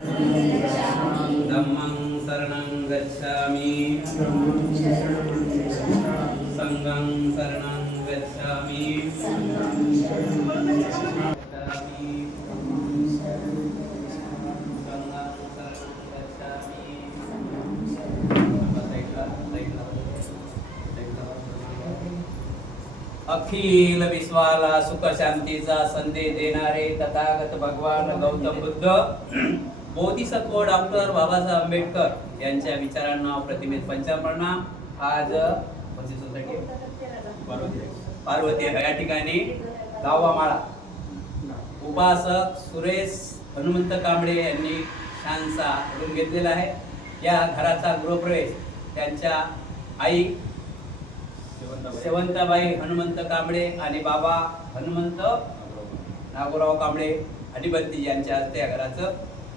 धम्मं शरणं गच्छामि संघं शरणं गच्छामि अखिल विश्वाला सुख शांतीचा संदेश देणारे तथागत भगवान गौतम बुद्ध बोधिसत्व डॉक्टर बाबासाहेब आंबेडकर यांच्या विचारांना प्रतिमेत पंचप्रणाम. आज सोसायटी पार्वती या ठिकाणी गावामाळा उपासक सुरेश हनुमंत कांबळे यांनी छानसा रूम घेतलेला आहे. या घराचा गृहप्रवेश त्यांच्या आई शेवंताबाई हनुमंत कांबळे आणि बाबा हनुमंत नागोराव कांबळे अडिबंती यांच्या हस्ते या घराचं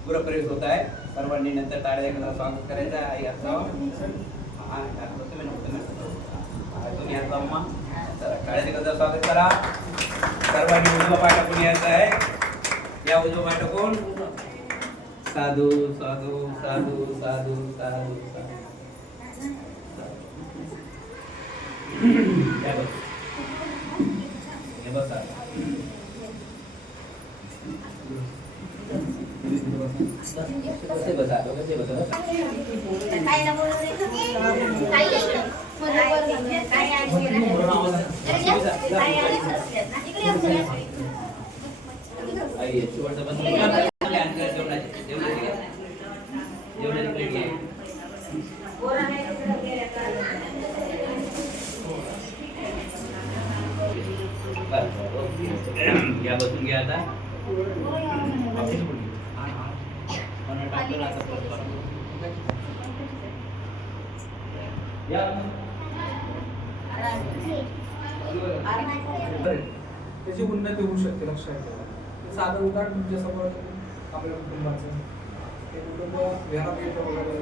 गृहप्रवेश होत आहे. सर्वांनी नंतर टाळ्या एकत्र स्वागत करायचं आहे. आई टाळ्या एकत्र स्वागत करा. सर्वांनी उजवा पाठाकडून यायचं आहे. या उजवा पाठाकडून साधू साधू साधू साधू साधू साधू बसा. या बसून घ्या आता. त्याची उन्नती होऊ शकते. लक्षात ठेवा. साधं उदाहरण तुमच्या समोर आपल्या कुटुंबाचं ते कुटुंब विहारात येतं वगैरे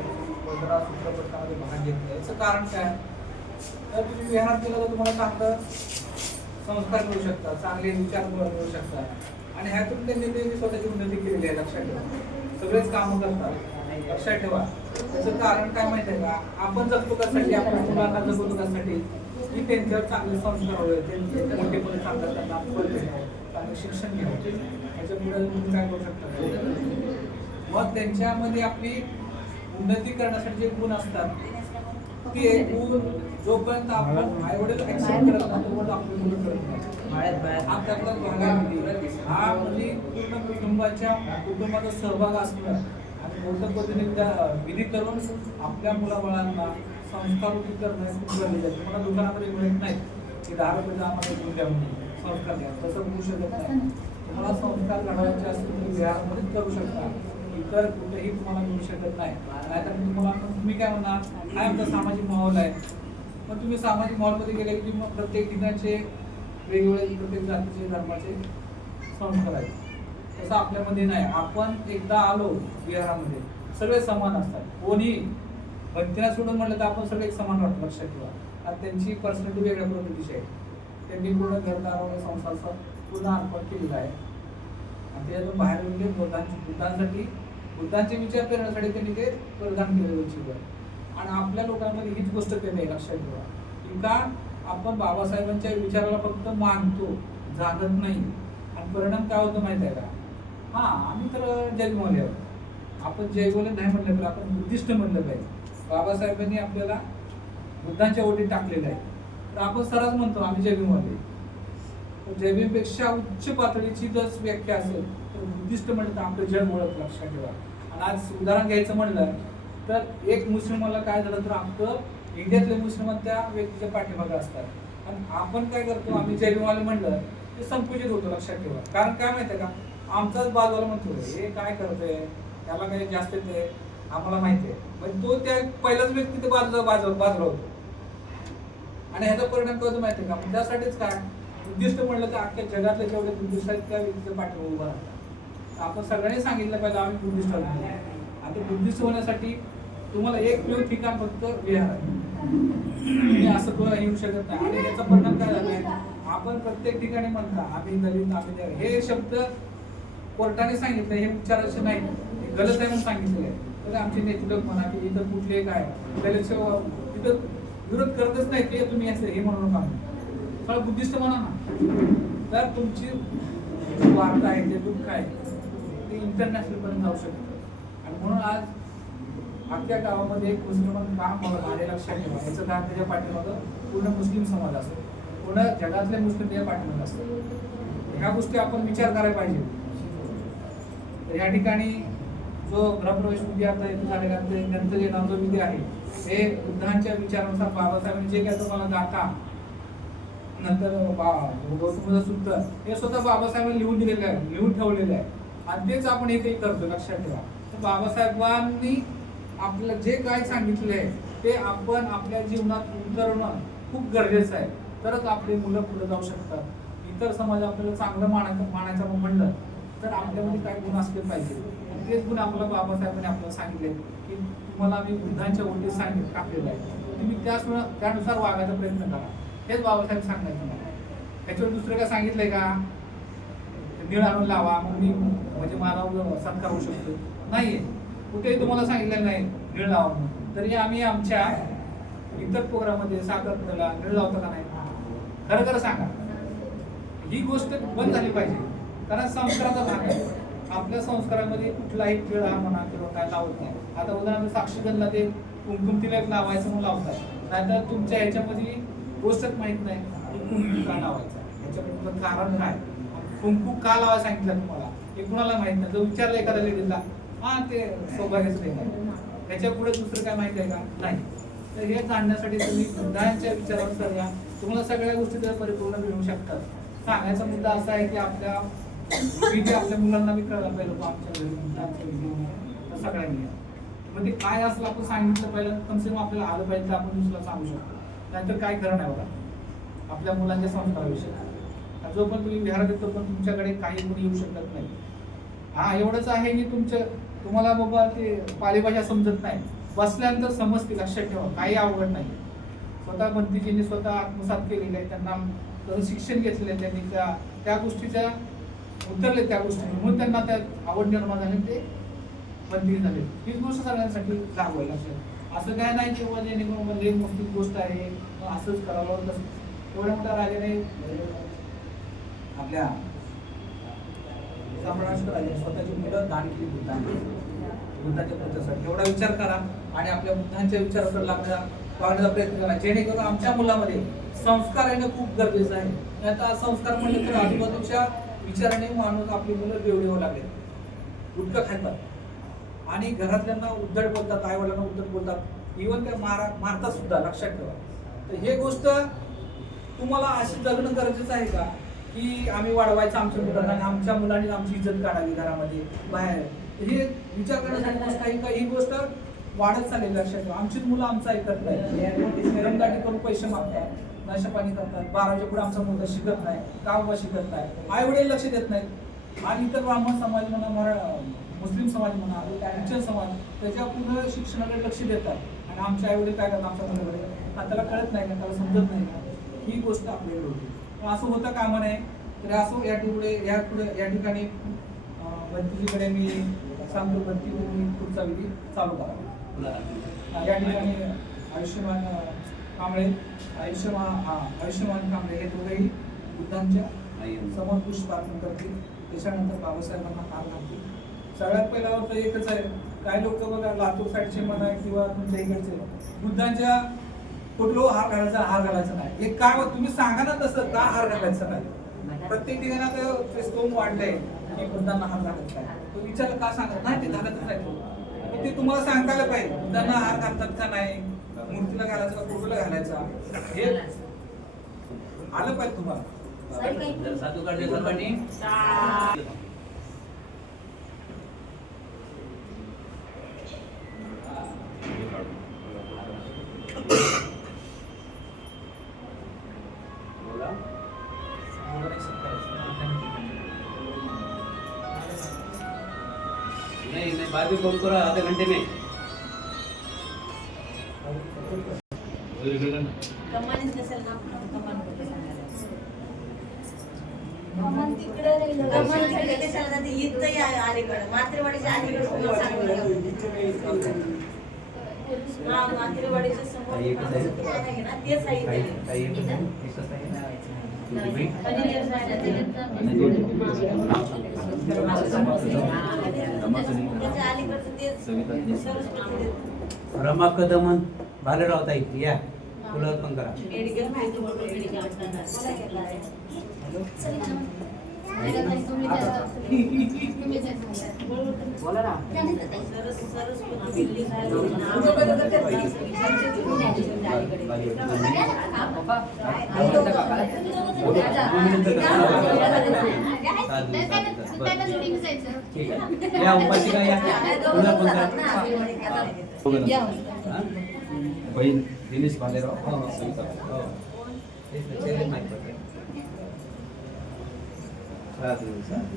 वगैरे सूत्रपथकामध्ये भाग घेतलं. याचं कारण काय? तर तुम्ही विहारात गेलं तर तुम्हाला चांगलं संस्कार मिळू शकतात, चांगले विचार मिळू शकतात आणि ह्यातून त्यांनी स्वतःची उन्नती केलेली आहे. लक्षात ठेवा. सगळेच कामं करतात. लक्षात ठेवा. त्याचं कारण काय माहिती आहे का? आपण जगतो त्यासाठी, आपल्या मुलांना जगतो त्यासाठी की त्यांच्यावर चांगले संस्कार होईल, त्यांचे मोठेपणे चांगलं त्यांना चांगलं शिक्षण घ्यावं. त्याच्यामुळे तुम्ही काय करू शकता? मग त्यांच्यामध्ये आपली उन्नती करण्यासाठी जे गुण असतात ते गुण जोपर्यंत आपण आईवडील ऍक्सेप्ट करत नाही तोपर्यंत आपली मुलं करत नाही. हा त्यातला भाग आहे. हा म्हणजे पूर्ण कुटुंबाचा सहभाग असणं आणि मोठ्या पद्धतीने विधी करून आपल्या मुलाबाळांना संस्कार करणं खूप गरजेचं आहे. तुम्हाला दुकानामध्ये मिळत नाही की 10 रुपयाचा आम्हाला घेऊन द्या म्हणून संस्कार द्या, तसं होऊ शकत नाही. तुम्हाला संस्कार घडवायचे असतील तर विहारामध्येच करू शकता. इतर कुठेही तुम्हाला मिळू शकत नाही. नाहीतर तुम्ही काय म्हणणार, काय आमचा सामाजिक माहोल आहे. पण तुम्ही सामाजिक माहोलमध्ये गेले की मग प्रत्येक ठिकाणचे वेगवेगळे प्रत्येक जातीचे धर्माचे संस्कार आहेत. तसं आपल्यामध्ये नाही. आपण एकदा आलो विहारामध्ये सगळे समान असतात. कोणी भक्तीला सोडून म्हटलं तर आपण सगळे एक समान वाटतं. लक्षात ठेवा. आणि त्यांची पर्सनॅलिटी वेगळ्या पद्धतीची आहे. त्यांनी पूर्ण घरदार वगैरे संसाराचं पूर्ण अर्पण केलेलं आहे आणि त्याच्यातून बाहेर म्हणजे बुद्धांचे विचार करण्यासाठी त्यांनी ते प्रदान केलेलं शिकवलं. आणि आपल्या लोकांमध्ये हीच गोष्ट केली आहे. लक्षात ठेवा की का आपण बाबासाहेबांच्या विचाराला फक्त मानतो, जाणत नाही. आणि परिणाम काय होतं माहिती आहे का? आम्ही तर जैनवाले आहोत. आपण जैनवाले नाही म्हणलं तर आपण बुद्धिस्ट म्हणलं पाहिजे. बाबासाहेबांनी आपल्याला बुद्धांच्या ओढीत टाकलेलं आहे तर आपण सरळ म्हणतो आम्ही जैनवाले. जैनपेक्षा उच्च पातळीची जर व्याख्या असेल तर बुद्धिस्ट म्हणलं तर आपलं जग ओळख. लक्षात ठेवा. आणि आज उदाहरण घ्यायचं म्हणलं तर एक मुस्लिमाला काय झालं तर आपलं इंडियातले मुस्लिम त्या व्यक्तीच्या पाठीमागे असतात आणि आपण काय करतो, आम्ही जैनवाले म्हणलं ते संकुचित होतो. लक्षात ठेवा. कारण काय माहिती आहे का? आमचाच बाजूला म्हणतो हे काय करतोय, त्याला काही जास्त येते आम्हाला माहिती आहे. म्हणजे तो त्या पहिलाच व्यक्ती ते बाजूला होतो आणि ह्याचा परिणाम कळतो माहिती आहे का? त्यासाठीच काय बुद्धिस्ट म्हणलं तर अख्ख्या जगातले जेवढे बुद्धिस्ट आहेत त्या व्यक्तीच्या पाठीमागे उभं राहतात. आपण सगळ्यांनी सांगितलं पाहिजे आम्ही बुद्धिस्ट आहोत. आता बुद्धिस्ट होण्यासाठी तुम्हाला एक ठिकाण फक्त विहार आहे. तुम्ही असं तुला येऊ शकत नाही. आणि याचा परिणाम काय झालाय? आपण प्रत्येक ठिकाणी म्हणता आम्ही दलित, आम्ही हे शब्द कोर्टाने सांगितलं, हे उच्चाराचे नाही. गलत आहे म्हणून सांगितलेलं आहे, तर आमचे नेतृत्व म्हणा की इतर कुठले काय त्याला तिथं विरोध करतच नाही ते तुम्ही असं हे म्हणू नका, सगळं बुद्धिस्ट म्हणा ना. तर तुमची वार्ता आहे ते दुःख आहे ते इंटरनॅशनल पर्यंत जाऊ शकतं. आणि म्हणून आज अख्ख्या गावामध्ये एक मुस्लिमांचं काम आलेलं लक्षात ठेवा. याचं काम त्याच्या पाठीमागं पूर्ण मुस्लिम समाज असतो, पूर्ण जगातले मुस्लिम त्याच्या पाठीमागं असतात. ह्या गोष्टी आपण विचार करायला पाहिजे. तर या ठिकाणी जो गृहप्रवेश विधी आता इथे झालेला नंतर जे नवजो विधी आहे हे बुद्धांच्या विचारानुसार बाबासाहेबांनी जे काय तुम्हाला गाथा नंतर गौतम सूत्र हे स्वतः बाबासाहेबांनी लिहून दिलेलं आहे, लिहून ठेवलेलं आहे. आणि तेच आपण इथे करतो, लक्षात ठेवा. तर बाबासाहेबांनी आपलं जे काय सांगितलं आहे ते आपण आपल्या जीवनात उतरवणं खूप गरजेचं आहे, तरच आपली मुलं पुढे जाऊ शकतात. इतर समाज आपल्याला चांगलं मानायचं म्हणलं तर आपल्यामध्ये काय गुण असले पाहिजे. तेच गुण आपल्याला बाबासाहेबांनी आपल्याला सांगितले की तुम्हाला आम्ही बुद्धांच्या ओटीत टाकलेलं आहे, तुम्ही त्यानुसार वागायचा प्रयत्न करा. हेच बाबासाहेब सांगायचं मला. त्याच्यावर दुसरं काय सांगितलंय का निळ आणून लावा मग मी म्हणजे मला सत्कार होऊ शकतो, नाहीये. कुठेही तुम्हाला सांगितलेलं नाही निळ लावा म्हणून. तरी आम्ही आमच्या इतर प्रोग्राममध्ये साखरपुड्याला निळ लावतो का नाही? खरं खरं सांगा. ही गोष्ट बंद झाली पाहिजे, कारण संस्काराचा भाग आहे. आपल्या संस्कारामध्ये कुठलाही तिळ हा म्हणा किंवा काय लावत नाही. आता उदाहरणार्थ साक्षीगंधला ते कुमकुम तिलक लावायचं म्हणून लावतात, नाहीतर तुमच्या ह्याच्यामध्ये गोष्टच माहित नाही कुंकू का लावायचा, ह्याच्याबद्दल कारण काय, कुंकू का लावायला सांगितलं तुम्हाला हे कुणाला माहित नाही. जर विचारलं एखाद्या लेडीजला हा ते सौभाग्याचं नाही, त्याच्या पुढे दुसरं काय माहिती आहे का? नाही. तर हे जाणण्यासाठी तुम्ही बुद्धांच्या विचारानुसार या, तुम्हाला सगळ्या गोष्टी त्या परिपूर्ण मिळू शकतात. सांगायचा मुद्दा असा आहे की आपल्या आपल्या मुलांना मी कळायला पाहिजे आमच्या घरी सगळ्यांनी. मग ते काय असलं आपण सांगितलं पहिलं, कमसे कम आपल्याला आलं पाहिजे तर आपण दुसऱ्याला सांगू शकतो. नाहीतर काय खरं नाही बघा आपल्या मुलांच्या संस्काराविषयी. जो पण तुम्ही विहारात येतो पण तुमच्याकडे काही कोणी येऊ शकत नाही. हा एवढंच आहे की तुम्हाला बाबा ते पालेभाषा समजत नाही, बसल्यानंतर समजते, लक्षात ठेवा. काही अवघड नाही. स्वतः बंतीजींनी स्वतः आत्मसात केलेले आहे, त्यांना शिक्षण घेतलेलं आहे, त्यांनी त्या गोष्टीच्या उतरले त्या गोष्टी, म्हणून त्यांना त्यात आवड निर्माण झाली, ते बंदी झाले. हीच गोष्ट सगळ्यांसाठी लागू आहे. लक्षात असं काय नाही की बाबा जेणेकरून म्हणजे मोठी गोष्ट आहे असंच करावं. एवढ्या मोठ्या राजाने आपल्या सम्राट राजाने स्वतःची मुलं दान केली बुद्धाच्या प्रचारासाठी. एवढा विचार करा आणि आपल्या बुद्धांच्या विचारावर वागण्याचा प्रयत्न करा, जेणेकरून आमच्या मुलामध्ये संस्कार येणं खूप गरजेचं आहे. आता संस्कार म्हणले तर आजूबाजूच्या विचाराने माणूस आपली मुलं बेवडे लागले, गुटखा खातात आणि घरातल्यांना उद्धट बोलतात, आई वडिलांना उद्धट बोलतात, इव्हन त्या मारतात सुद्धा, लक्षात ठेवा. तर हे गोष्ट तुम्हाला अशी जगणं गरजेचं आहे का की आम्ही वाढवायचं आमच्या मुलांना आणि आमच्या मुलांनी आमची इज्जत काढावी घरामध्ये बाहेर? हे विचार करण्यासाठी गोष्ट आहे का? ही गोष्ट वाढत चाललेली, लक्षात ठेवा. आमचीच मुलं आमचं ऐकत नाही, रंगाटी करून पैसे मागतात, नशा पाणी करतात, 12च्या पुढे आमचा मुलगा शिकत नाही, का बाबा शिकत नाही, आई वडील लक्ष देत नाहीत. आणि इतर ब्राह्मण समाज म्हणा, मुस्लिम समाज म्हणा, ख्रिश्चन समाज त्याच्या पुढे शिक्षणाकडे लक्ष देतात आणि आमचे आई वडील काय करतात आमच्या मुलाकडे, त्याला कळत नाही का, त्याला समजत नाही का? ही गोष्ट आपल्याकडे होती. असं होतं कामा नये. तर असं या ठिकाणी बंतीजीकडे मी सांगतो, बंती तुम्ही पुढचा विधी चालू करा. या ठिकाणी आयुष्यमान कांबळे कांबळे हे दोघेही बुद्धांच्या समोर पुष्प अर्पण करतील. त्याच्यानंतर बाबासाहेबांना हार घालतील. सगळ्यात पहिल्यावर तर एकच आहे, काही लोक बघा लातूर साईडचे म्हणा किंवा तुमच्या इकडचे बुद्धांच्या कुठलो हार घालायचा नाही. एक काय तुम्ही सांगा ना तसं का हार घालायचा नाही. प्रत्येक ठिकाणी ते स्तोम वाढलंय की बुद्धांना हार घालायचा नाही. तो विचार का सांगत नाही, ते घालतच नाही. ते तुम्हाला सांगायला पाहिजे बुद्धांना हार घालतात का नाही, मूर्तीला घालायचा का फोटोला घालायचा, हे आलं पाहिजे तुम्हाला. नहीं बाद में कॉल करो आधे घंटे में. कमानीच नसेल ना कमान कुठे सांगायला. मात्रेवाडीच्या समोर तेच रमा कदम भालेराव ताई या फुलं पण करा. मेडिकल माहिती बोला ना. या उपासिका या फुलं पण करा. बहीण दिनेश भालेराव हो हो सविता. हो तेच ना, चेहरे माहित पडते. साधू साधू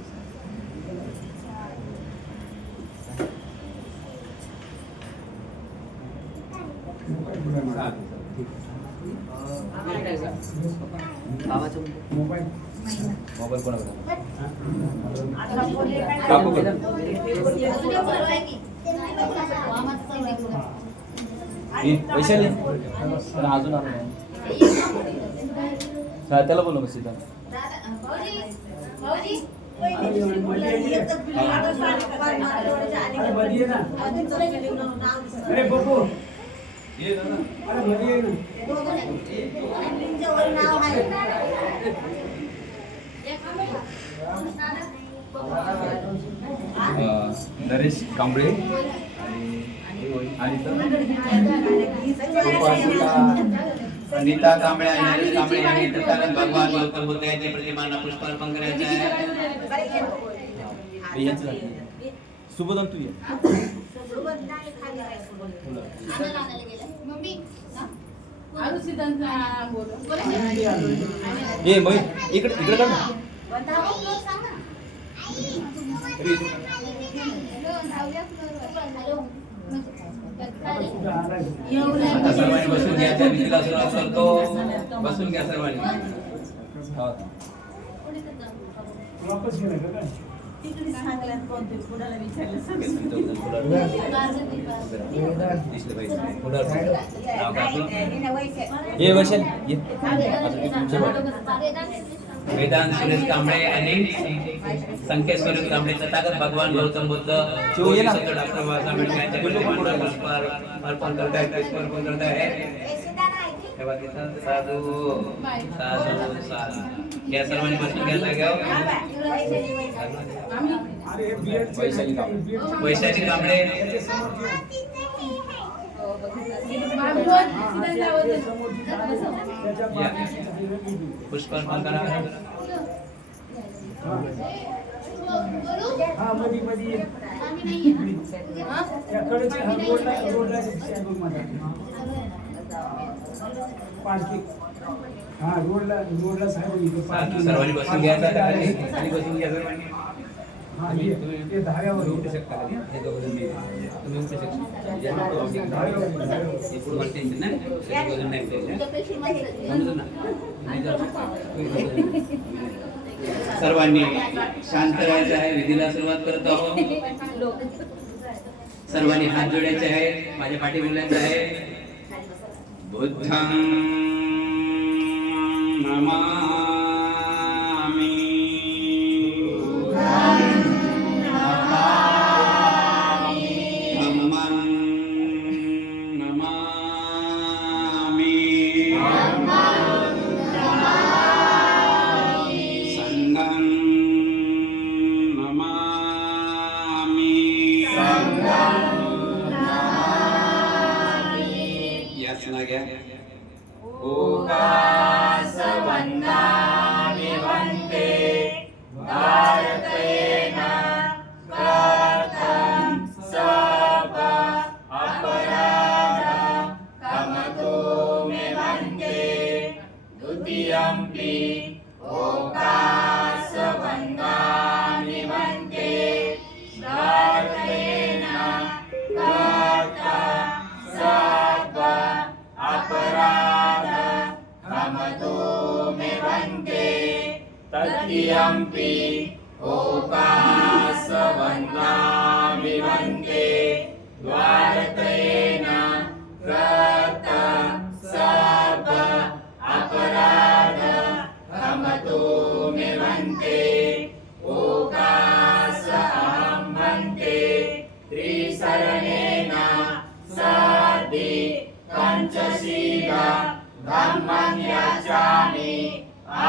मोबाईल मोबाईल कोणाकडे वैशाली पण अजून आलो नाही. त्याला बोलू मग सीधा अरे बघू ये दादा. अरे घरी ये ना. नरेश कांबळे आणि अनिता कांबळे आणि नरेश कांबळे यांनी तथागत भगवान गौतम बुद्ध यांच्या प्रतिमांना पुष्पार्पण करायचे आहे. यांचं सुबोधन तू ये. ये मग इकडे इकडे कर ना. आता सर्वांनी बसून घ्यायच्या विधीला सुरुवात करतो. बसून घ्या सर्वांनी. हा. वापस गेला का काय? दिसलं पाहिजे. पुढं नाव काय आपलं? ये वैशाली ये. वेदांत सुरेश कांबळे आणि संकेत सुरेश कांबळे तथागत भगवान गौतम बुद्ध शिव ये ना. डॉक्टर बाबासाहेब आंबेडकर यांच्या प्रतिमांना पुष्पार्पण करतायत. पुष्पार्पण करतायत. तेव्हा तिथं साधू साधू साधू या सर्वांनी बसून घ्या जागेवर. अरे बीएड वैशाली कांबळे. वैशाली कांबळे पुष्पार्पण करा. हा मधी मधी त्याकडेच रोडला पार्किंग. हा रोडला साहेब सर्वांनी बसून घ्यायचं खाली बसून घ्या सर्वांनी. हा ते धाव्यावर उठू शकता का? हे दोघं जण मी. तुम्ही उठू शकता. हे पूर्ण टेन्शन नाही. हे दोघं जण नाही टेन्शन. समजलं ना? नाही जाऊ शकता. सर्वांनी शांत राहायचं आहे. विधीला सुरुवात करत आहोत. सर्वांनी हात जोडायचे आहेत. माझ्या पाठी बोलायचं आहे. बुद्धं नमामि. धम्मं नमामि. संघं नमामि. याचना घ्या. ओकासवन्दामि वन्दे भारतेन कृतं सब अपराध कमतो मे वन्दे द्वितीयम्पि ओकासवन्दामि वन्दे भारतेन कृतं सब अपराध तृतीयम्पि ओकासवन्नामि वन्दे द्वारत्रयेण कृतं सर्व अपराध क्षमतु मे वन्दे ओकास अहं वन्दे त्रिशरणेन सदि पञ्चशीला धम्मं याचामि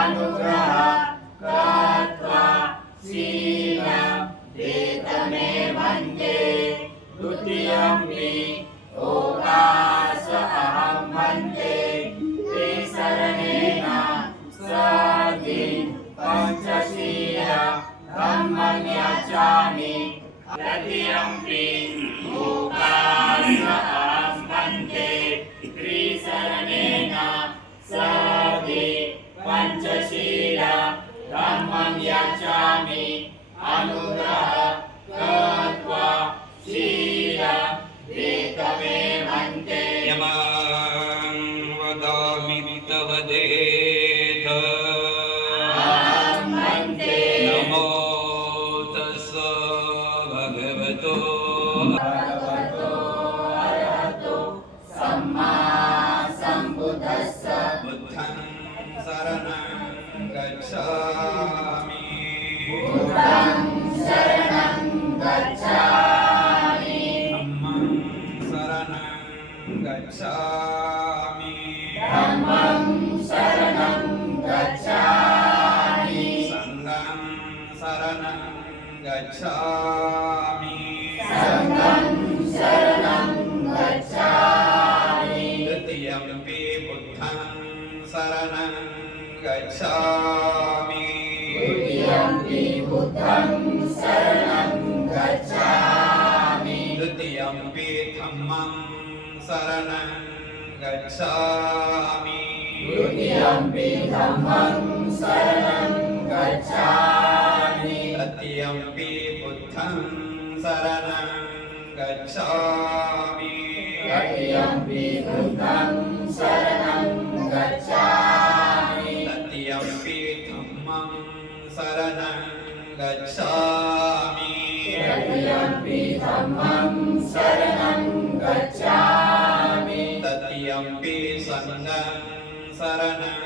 अनुग्रह कृत्वा शीलं देतमे वन्दे द्वितीयम्पि ओकास अहं वन्दे त्रिशरणेन सदि पञ्चशीला धम्मं याचामि तृतीयम्पि ओकास अहं वन्दे त्रिशरणेन सदि पञ्चशीला धम्मं याचामि अनुग्रह कृत्वा शीलं देतमे वन्दे यमां वदामि तव देह वन्दे नमो तस्स भगवतो भगवतो अरहतो सम्मा सम्बुद्धस्स बुद्धं शरणं गच्छामि बुद्धं शरणं गच्छामि धम्मं शरणं गच्छामि धम्मं शरणं गच्छामि संघं शरणं गच्छामि संघं शरणं गच्छामि तृतीयम्पि बुद्धं शरणं गच्छामि द्वितीयम्पि बुद्धं शरणं गच्छामि तृतीयम्पि धम्मं शरणं गच्छामि द्वितीयम्पि धम्मं शरणं गच्छामि तृतीयम्पि बुद्धं शरणं गच्छामि तृतीयम्पि बुद्धं शरणं गच्छामि तृतीयम्पि धम्मं शरणं गच्छामि तृतीयम्पि धम्मं शरणं गच्छामि तृतीयम्पि संघं शरणं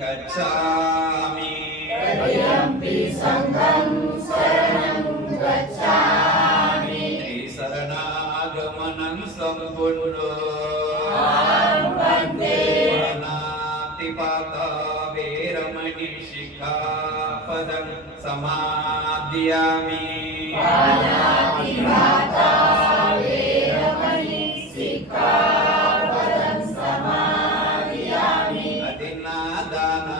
गच्छामि तृतीयम्पि संघं शरणं गच्छामि त्रिशरणागमनं सम्पूर्णो वन्दे पानातिपाता वेरमणि शिखापदं समादयामि पानातिपाता वेरमणि सिक्खापदं समादयामि अदिनादाना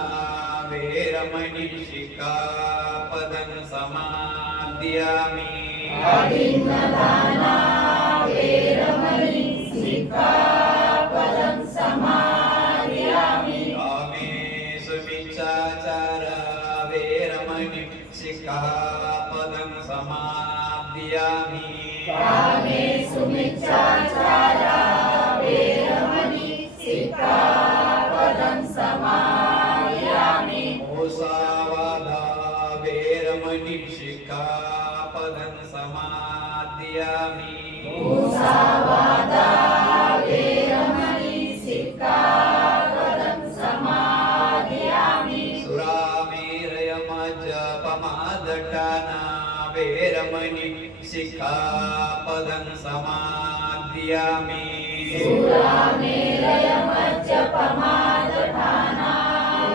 वेरमणि शिखापदं समादयामि अदिन्नदाना वेरमणि सिक्खापदं समादयामि कामेषु मिच्छाचारा वेरमणि शिखापदं समादयामि कामेषु मिच्छाचारा वेरमणि सिक्खापदं समादयामि मुसावादा वेरमणि शिखापदं समादयामि मुसावादा वेरमणि सिक्खापदं समादयामि सुरामेरयमजपमादटाना वेरमणि शिखापदं समादयामि सुरामेरयमज्जपमादठाना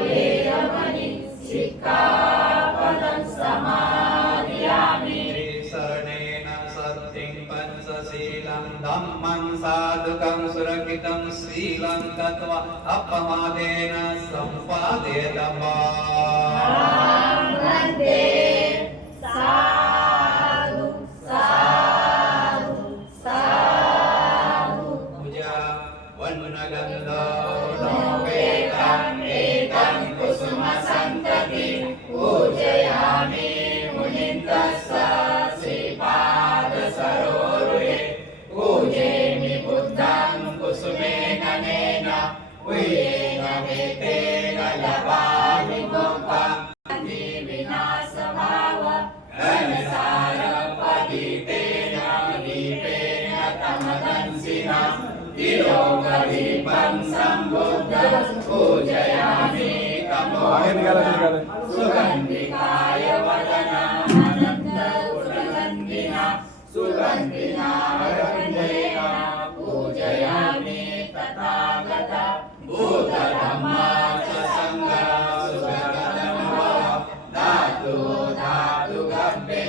वेरमणि सिक्खापदं समादयामि त्रिशरणेन सत्यं पञ्चशीलं धम्मं साधुकं सुरक्षितं शीलं तत्त्वा अपमादेन सम्पादयतवा वन्दे साधु साधु साधु पूजा वन्नगन्धो एतं कुसुमसन्तति पूजयामि मुनिन्दस्स श्रीपादसरोरुहे पूजेमि बुद्धं कुसुमेन नेन उयेन वेतेन लभामि गोपां तमदंसिना तिलोकदीपं सम्बुद्धं पूजयामि तमोघं सुगन्धिकाय वदनानन्दगुणगन्धिना सुगन्धिना वदन्तेना पूजयामि तथागता भूतधम्मा च सङ्गा सुगतधम्मा धातु धातुगर्भे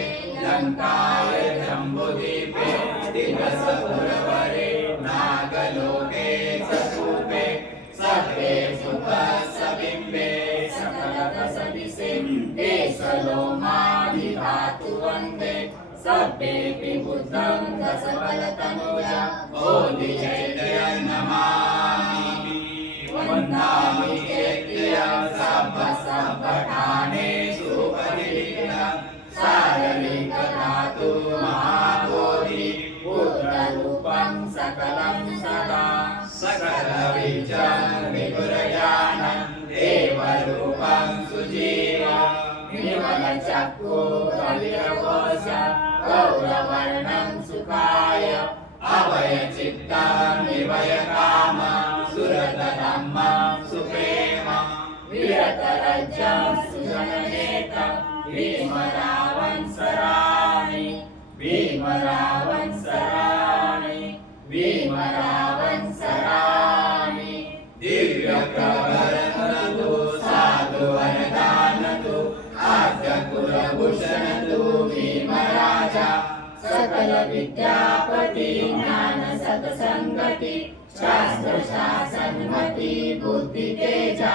लङ्काय जम्बुदीपे दिवसपुरवरे नागलोके ससूपे सर्वे सुतसबिम्बे सकलतसदिशे देशलोमादिधातु वन्दे सभ्येऽपि बुद्धं दशबलतनुजा बोधिचैत्यं नमामि वन्दामि चैत्यं सब्बसब्बठानेषु परिलिखितं सारलिङ्गधातु महाबोधि पुत्ररूपं सकलं सदा सकलबीजं विपुरज्ञानं देवरूपं सुजीवं निर्मलचक्षु कविरघोष गौरवर्णं सुखाय अभयचित्तं निभयकामं सुरतधम्मं सुप्रेमं विरतरजं सुजननेतं भीमरावं सरामि भीमरावं सरामि भीमरावं सरामि दिव्यप्रभरतु साधुवरदानतु आद्यकुलभूषणतु भीमराजा सकल विद्यापति ज्ञान सत्संगति शास्त्र शासनमति बुद्धि तेजा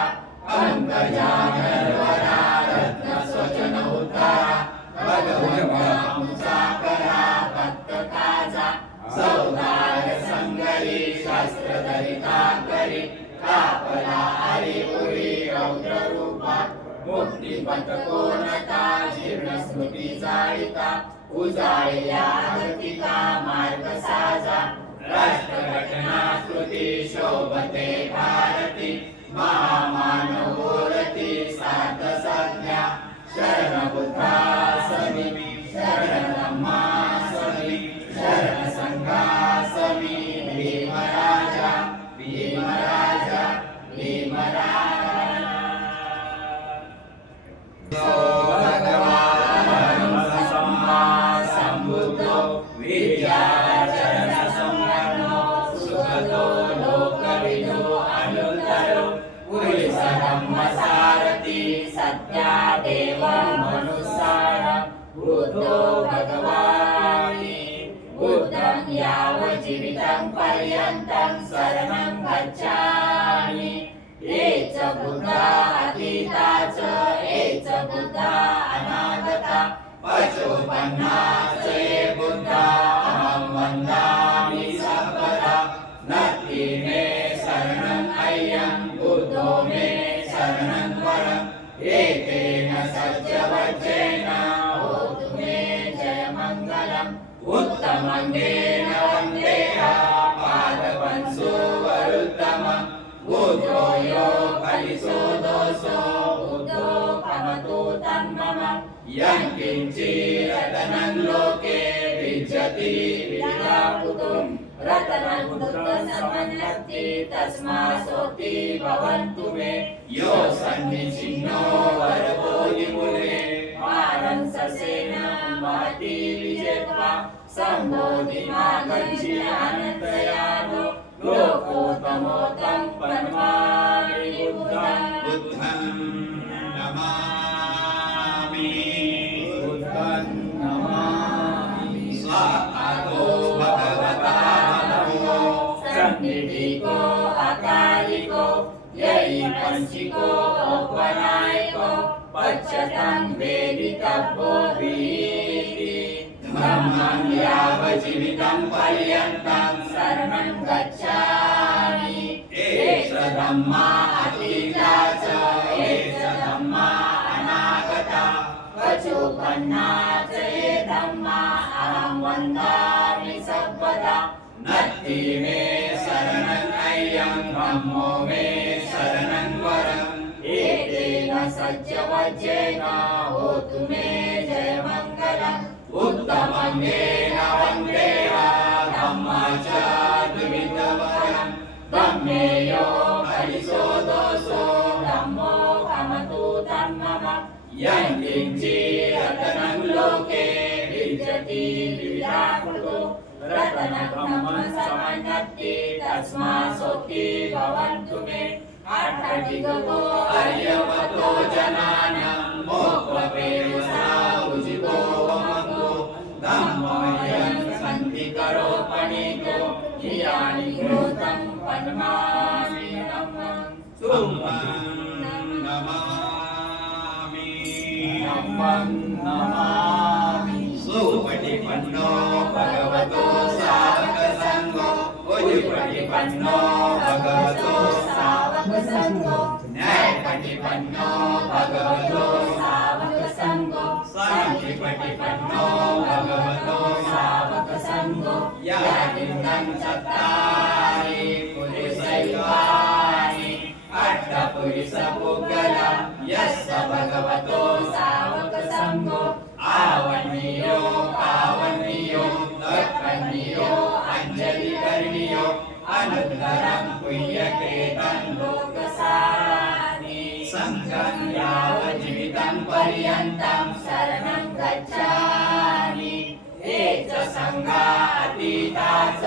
पंकजा नरवरा रत्न स्वचन उद्धारा भगवंता मुसाफरा भक्त काजा सौदार संगरी शास्त्र धरिता करी कापला हरिपुरी रौद्र रूपा मुक्ती पथकोनता जीर्ण स्मृती जाळिता उजाळल्या गतिका मार्ग साजा राष्ट्रघटना कृती शोभते भारती महामानवोरती साध संज्ञा शरण बुद्धासमी शरण धम्मासमी शरण संघासमी भीमराजा भीमराजा भीमराजा भगवान् सम्मा सम्बुद्धो विद्याचरण संपन्नो सुगतो लोकविदो अनुत्तरो पुरुष धम्मसारथी सत्या देव मनुसार बुद्धो भगवानि बुद्धं यावज्जीवितं पर्यन्तं शरणं गच्छामि एच बुद्धा अतीता च एच बुद्धा अनागता पचोपन्ना च ये बुद्धा अहं वन्दामि सर्वदा नत्ति मे शरणं अय्यं बुद्धो मे शरणं वरम् एतेन सत्यवचेन होतु मे जयमङ्गलम् उत्तमङ्गेन वन्देहा पादपंसो वरुत्तमम् बुद्धो यो फलिसो दोषो बुद्धो कमतु तन्मम यं किञ्चिरतनं लोके विद्यति विद्यापुतुं रतनं बुद्धसमन्नति तस्मासोति भवन्तु मे यो सन्निचिन्नो वरबोधिमूले मानं ससेन महती विजेत्वा सम्बोधिमागच्छानन्तयानो लोकोत्तमोत्तं परमाणि बुद्धं बुद्धं नमामि बुद्धं नमामि स्वाहातो भगवता नमो सन्निधिको अकालिको ययि पंचिको औपनायको पच्यतं वेदितव्यो वीति धम्मं यावज्जीवितं पर्यन्तं शरणं गच्छामि एष धम्मा अतीता च एष धम्मा अनागता पचोपन्ना च ये धम्मा अहं वन्दामि सर्वदा नत्ति मे शरणं अय्यं धम्मो मे शरणं वरम् एतेन सत्यवचेन होतु मे जयमङ्गलम् उत्तमङ्गेन वन्देहा धम्मा रत्नब्रह्म समन्नत्ति तस्मासोऽपि भवन्तु मे अट्टदिगो आर्यवतो जनानां मोक्षपेयुषा उजितो वमगो धम्मयं सन्ति करो पणितो यानि भूतं पद्मानि नमः नमामि नमामि सुपटिपन्नो भगवतो साधकसङ्गो उजुपटिपन्नो भगवतो सावकसङ्गो न्यायपटिपन्नो भगवतो सावकसङ्गो साङ्ख्यपटिपन्नो भगवतो सावकसङ्गो यादिन्दं चत्तारि पुरुषैवानि अष्टपुरुषपुगल यस्य भगवतो सावकसङ्गो आवन्यो पावन्यो दत्तन्यो अञ्जलिकर्ण्यो अनुत्तरं पुण्यकेतं लोकसानि सङ्गं यावज्जीवितं पर्यन्तं शरणं गच्छामि एच सङ्गा अतीता च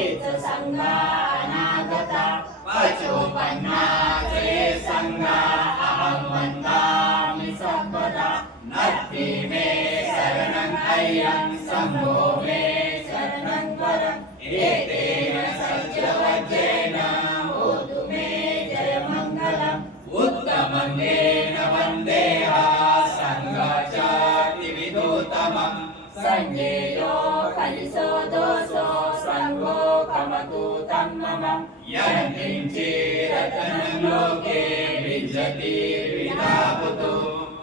एच सङ्गा अनागता पचोपन्ना च ये सङ्गा अहं वन्दामि सर्वदा नत्ति मे शरणं अय्यं सङ्गो मे शरणं वरम् एतेन सत्यवचेन होतु मे जयमङ्गलम् उत्तमङ्गेन वन्देहा सङ्गचातिविदोत्तमम् सञ्जेयो खलिसो दोषो सङ्गो कमतु तं मम यन्किञ्चिरतनं लोके विजति विधावतु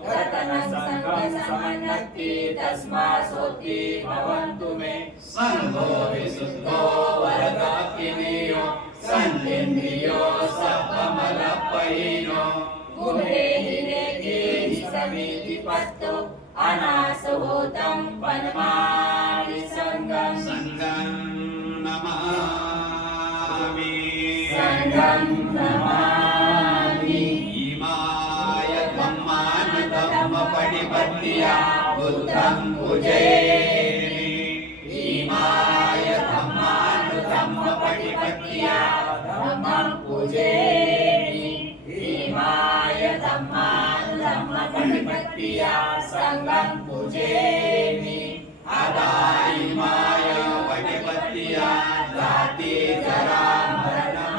रतनं सङ्गसमन्नत्ति तस्मासोऽपि भवन्तु मे सङ्गो विशुद्धो वरदाकिनीयो सन्निन्द्रियो सपमलपयिनो गुणेहिनेति समिति पत्तो अनासहोतं पनमामि सङ्गम् सङ्गं नमामि सङ्गं नमामि इमाय धम्मानुधम्मपटिपत्त्या बुद्धं पूजयामि इमाय धम्मानुधम्मपटिपत्त्या धम्मं पूजयामि इमाय धम्मानुधम्मपटिपत्त्या सङ्गं पूजयामि अदायिमाय पटिपत्त्या जाति जरा मरणं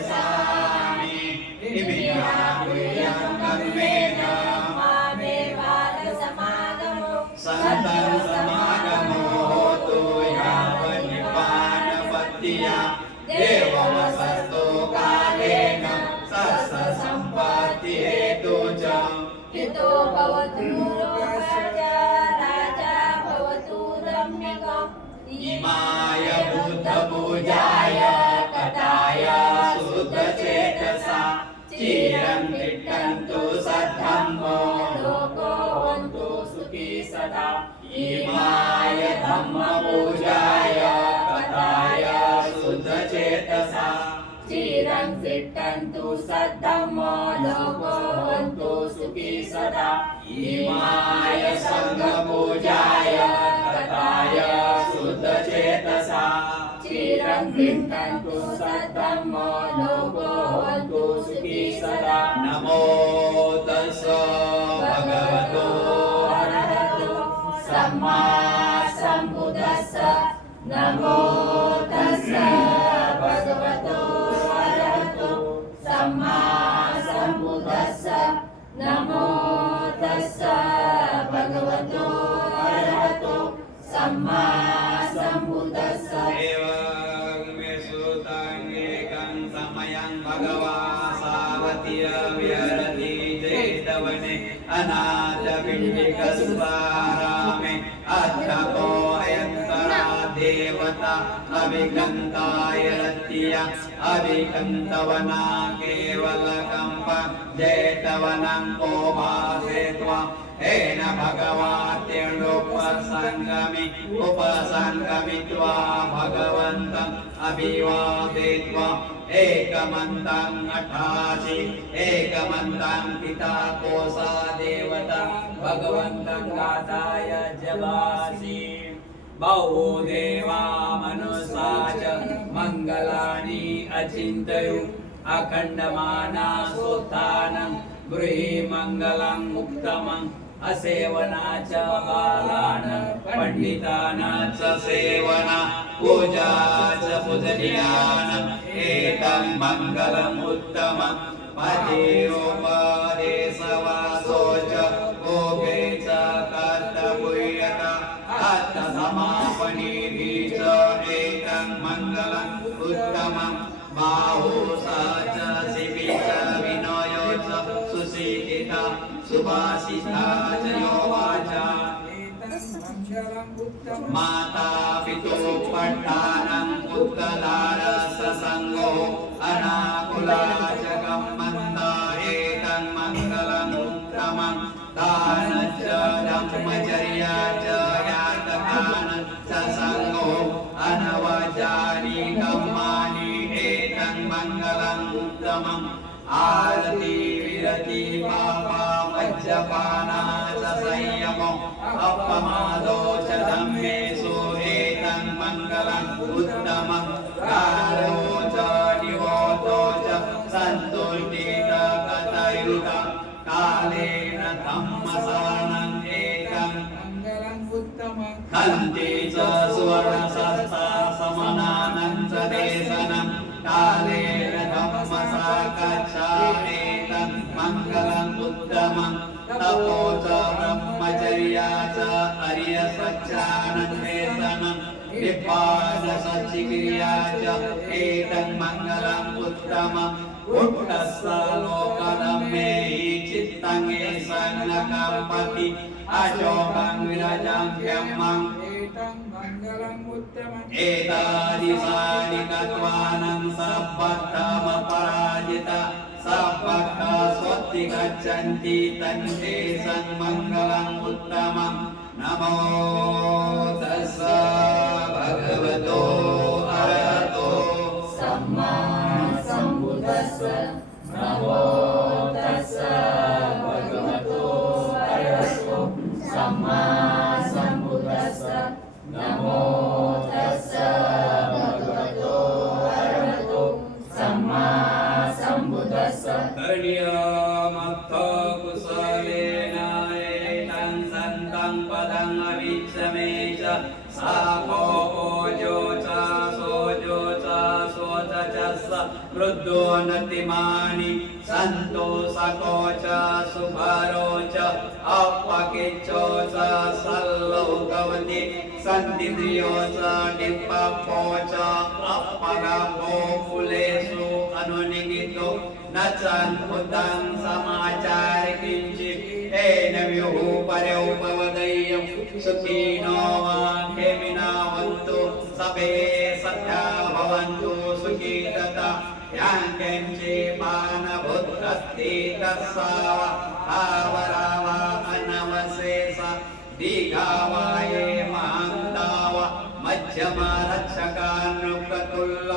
परिमोचसामि विना गुह्यं कर्मेण मामेवादसमागमो सन्तं समागमो होतु यावन्निपानपत्त्या देववसस्तु कालेन सस्सम्पत्तिहेतु च हितो भवतु लोकस्य राजा भवतु रम्यको इमाय बुद्धपूजाय कथाय शुद्धचेतसा चिरं तिष्ठन्तु सद्धम्मो लोको हन्तु सुखी सदा इमाय धम्मपूजाय कथाय शुद्धचेतसा चिरं तिष्ठन्तु सद्धम्मो लोको हन्तु सुखी सदा इमाय सङ्गपूजाय कथाय शुद्धचेतसा चिरं तिष्ठन्तु सद्धम्मो लोको हन्तु सुखी सदा नमो तस्स भगवतो अरहतो सम्मा सम्बुद्धस्स नमो तस्स भगवतो अरहतो सम्मा सम्बुद्धस्स नमो तस्स भगवतो अरहतो सम्मा सम्बुद्धस्स एवं मे सुताङ्गेकं समयं भगवा सावतीय विहरति चेतवने अनाथपिण्डिकस्वारामे अद्धको अयन्तरा देवता अभिकन्ताय रत्या अभिकन्तवना केवलकम्प जेतवनं को भासे त्वा हेन उपसङ्गमित्वा भगवन्तम् अभिवादयित्वा एकमन्तं अठासि एकमन्तं पिता कोसा देवता भगवन्तं गाताय जवासि बहु देवा मनुषा च मंगलानि अचिन्तयु अखण्डमानासोत्थानं गृही मंगलं उत्तमं असेवनाच बालान् पंडितानाच सेवना पूजा च पूजनीयान् एतं मंगलम् उत्तमं पतिरोपदेशवासो च भोगे च कर्तव्यता समापनीभिः च एतं मंगलम् उत्तमं बाहुसा च शिवी च विनयो च सुशीलिता सुभाषिता च यो वाचा माता पितु पट्टानं पुत्रदार ससंगो अनाकुला च गम्मन्ता एतं मंगलम् उत्तमं दान च धम्मचर्या च यातकान् च संगो अनवचानि कम्मानि एतं मंगलम् उत्तमम् आरती विरति पापा मज्जपाना च संयमो अपमादो च धम्मेषु एतं मंगलम् उत्तमं कालो च निवोतो च सन्तुष्टिता कथयुता कालेन धम्मसरणम् एकं खन्ति च सुवर्णशस्ता समनानं च देशनं कालेन धम्मसाकच्छा एतं मंगलम् उत्तमं तपो च ब्रह्मचर्या च अर्यसच्चानन्देशनं विपादसच्चिक्रिया च एतं मंगलम् उत्तमं उत्तस्स लोकदम्मे चित्तं येषं न कम्पति अशोकं विरजं ब्रह्मम् एतादृशानि तत्त्वानं सब्बद्धमपराजिता सब्बद्धा स्वस्ति गच्छन्ति तन्ते सन्मङ्गलम् उत्तमं नमो तस्स भगवतो अरहतो सम्मा सम्बुद्धस्स नमो तस्स भगवतो अरहतो सम्मा सम्बुद्धस्स नमो तस्स भगवतो अरहतो सम्मा सम्बुद्धस्स करणीयमत्थ कुशलेन एतं सन्तं पदम् अविच्छमे च साको ओजो च सोजो च सोच च स वृद्धो नतिमानि सन्तोषको च सुभरो च अपकिच्चो च सल्लोकवति सन्दिद्रियो च निपपो च अपगपो कुलेषु अनुनिगितो न चन्मुदं समाचार किञ्चित् येन व्युः परे उपवदेयं सुखिनो वा खेमिना वन्तु सबे सत्या भवन्तु सुखी तथा याङ्केञ्चिपानभुत्रस्ति तस्सावा आवरावा अनवशेष दीघावा ये महान्तावा मध्यमा रक्षकानुकतुल्ल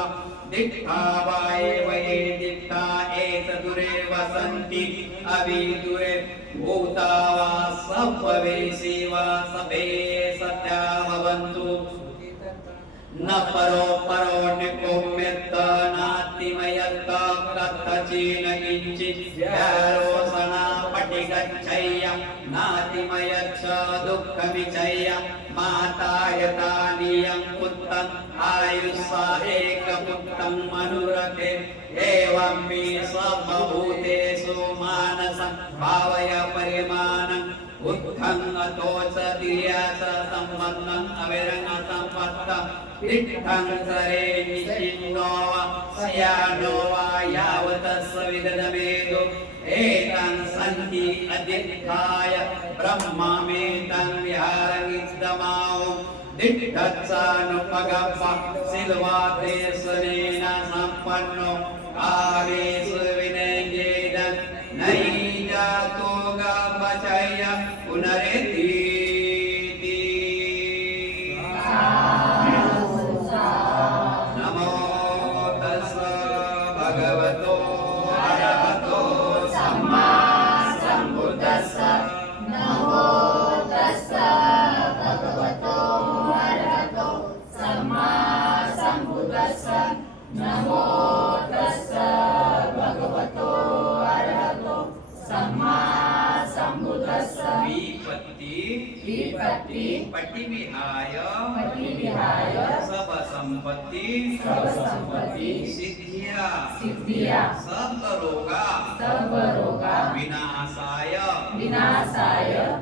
दिक्खावा एव ये दिक्खा एतदुरे वसन्ति अविदुरे भूतावा सप्पवेशी वा सभे सत्या भवन्तु न परो परो निकोम्यत्त नातिमयत्त कथचिन किञ्चित् व्यारोसना पटिगच्छय्य नातिमयच्च दुःखमिचय्य मातायतानियं पुत्रम् आयुष्सा एकपुत्रं मनुरथे एवं मे सर्वभूतेषु मानसं भावय परिमाणम् उत्थं अतोच तिर्या च सम्बन्धं अविरं सम्पत्तं तिष्ठं सरे निश्चिन्नो वा स्यानो वा यावतः विदधमेदो एतं सन्ति अधिष्ठाय ब्रह्ममेतं विहारमिदमाओ दिष्ठत्सानुपगप्प सिल्वादेशनेन सम्पन्नो कालेषु विनयेदन् नैजातो गपचय पुनरेतीति नमो तस्स भगवतो अरहतो सम्मा सम्बुद्धस्स नमो तस्स भगवतो अरहतो तस्स नमो तस्स भगवतो अरहतो सम्मा संबुद्धस्स विपत्ति पटिविहाय सब संपत्ति सिद्धिया सब रोगा विनाशाय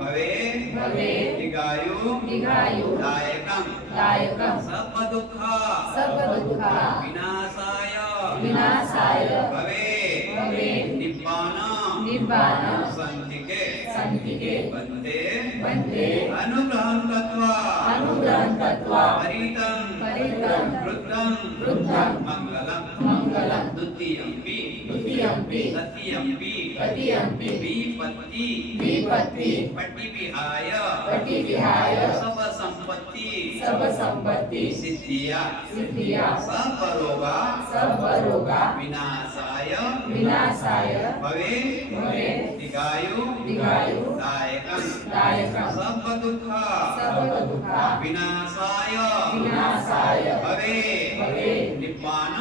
भवे दीर्घायु दायकं सब दुःख विनाशाय भवे निब्बान संतिके वन्दे अनुग्रहं तत्त्वा परितं वृद्धं मङ्गलं द्वितीयंपि तृतीयंपि विपत्ति पटिविहाय सब संपत्ति सिद्धिया सब रोगा विनाशाय भवे दीर्घायु दायकं सब दुःख विनाशाय भवे निब्बान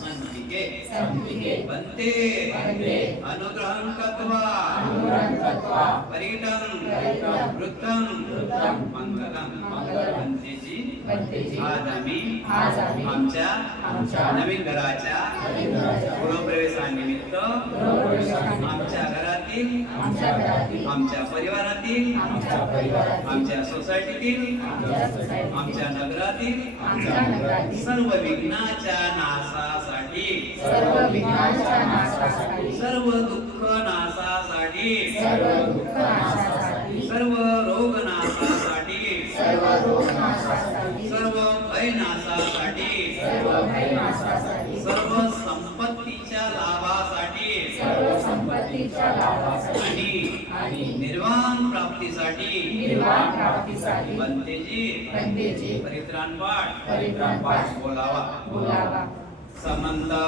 संतिके वन्दे अनुग्रहं तत्त्वा परितं वृद्धं मङ्गलं वन्दे जी आज आम्ही आमच्या नवीन घराच्या गृहप्रवेशानिमित्त आमच्या घरातील आमच्या परिवारातील आमच्या सोसायटीतील आमच्या नगरातील सर्व विघ्नाच्या नाशासाठी सर्व दुःख नाशासाठी सर्व रोग नाशासाठी सर्व भय नाशासाठी सर्व संपत्तीच्या लाभासाठी आणि निर्वाण प्राप्तीसाठी बंदेजी परित्राण पाठ बोलावा समन्ता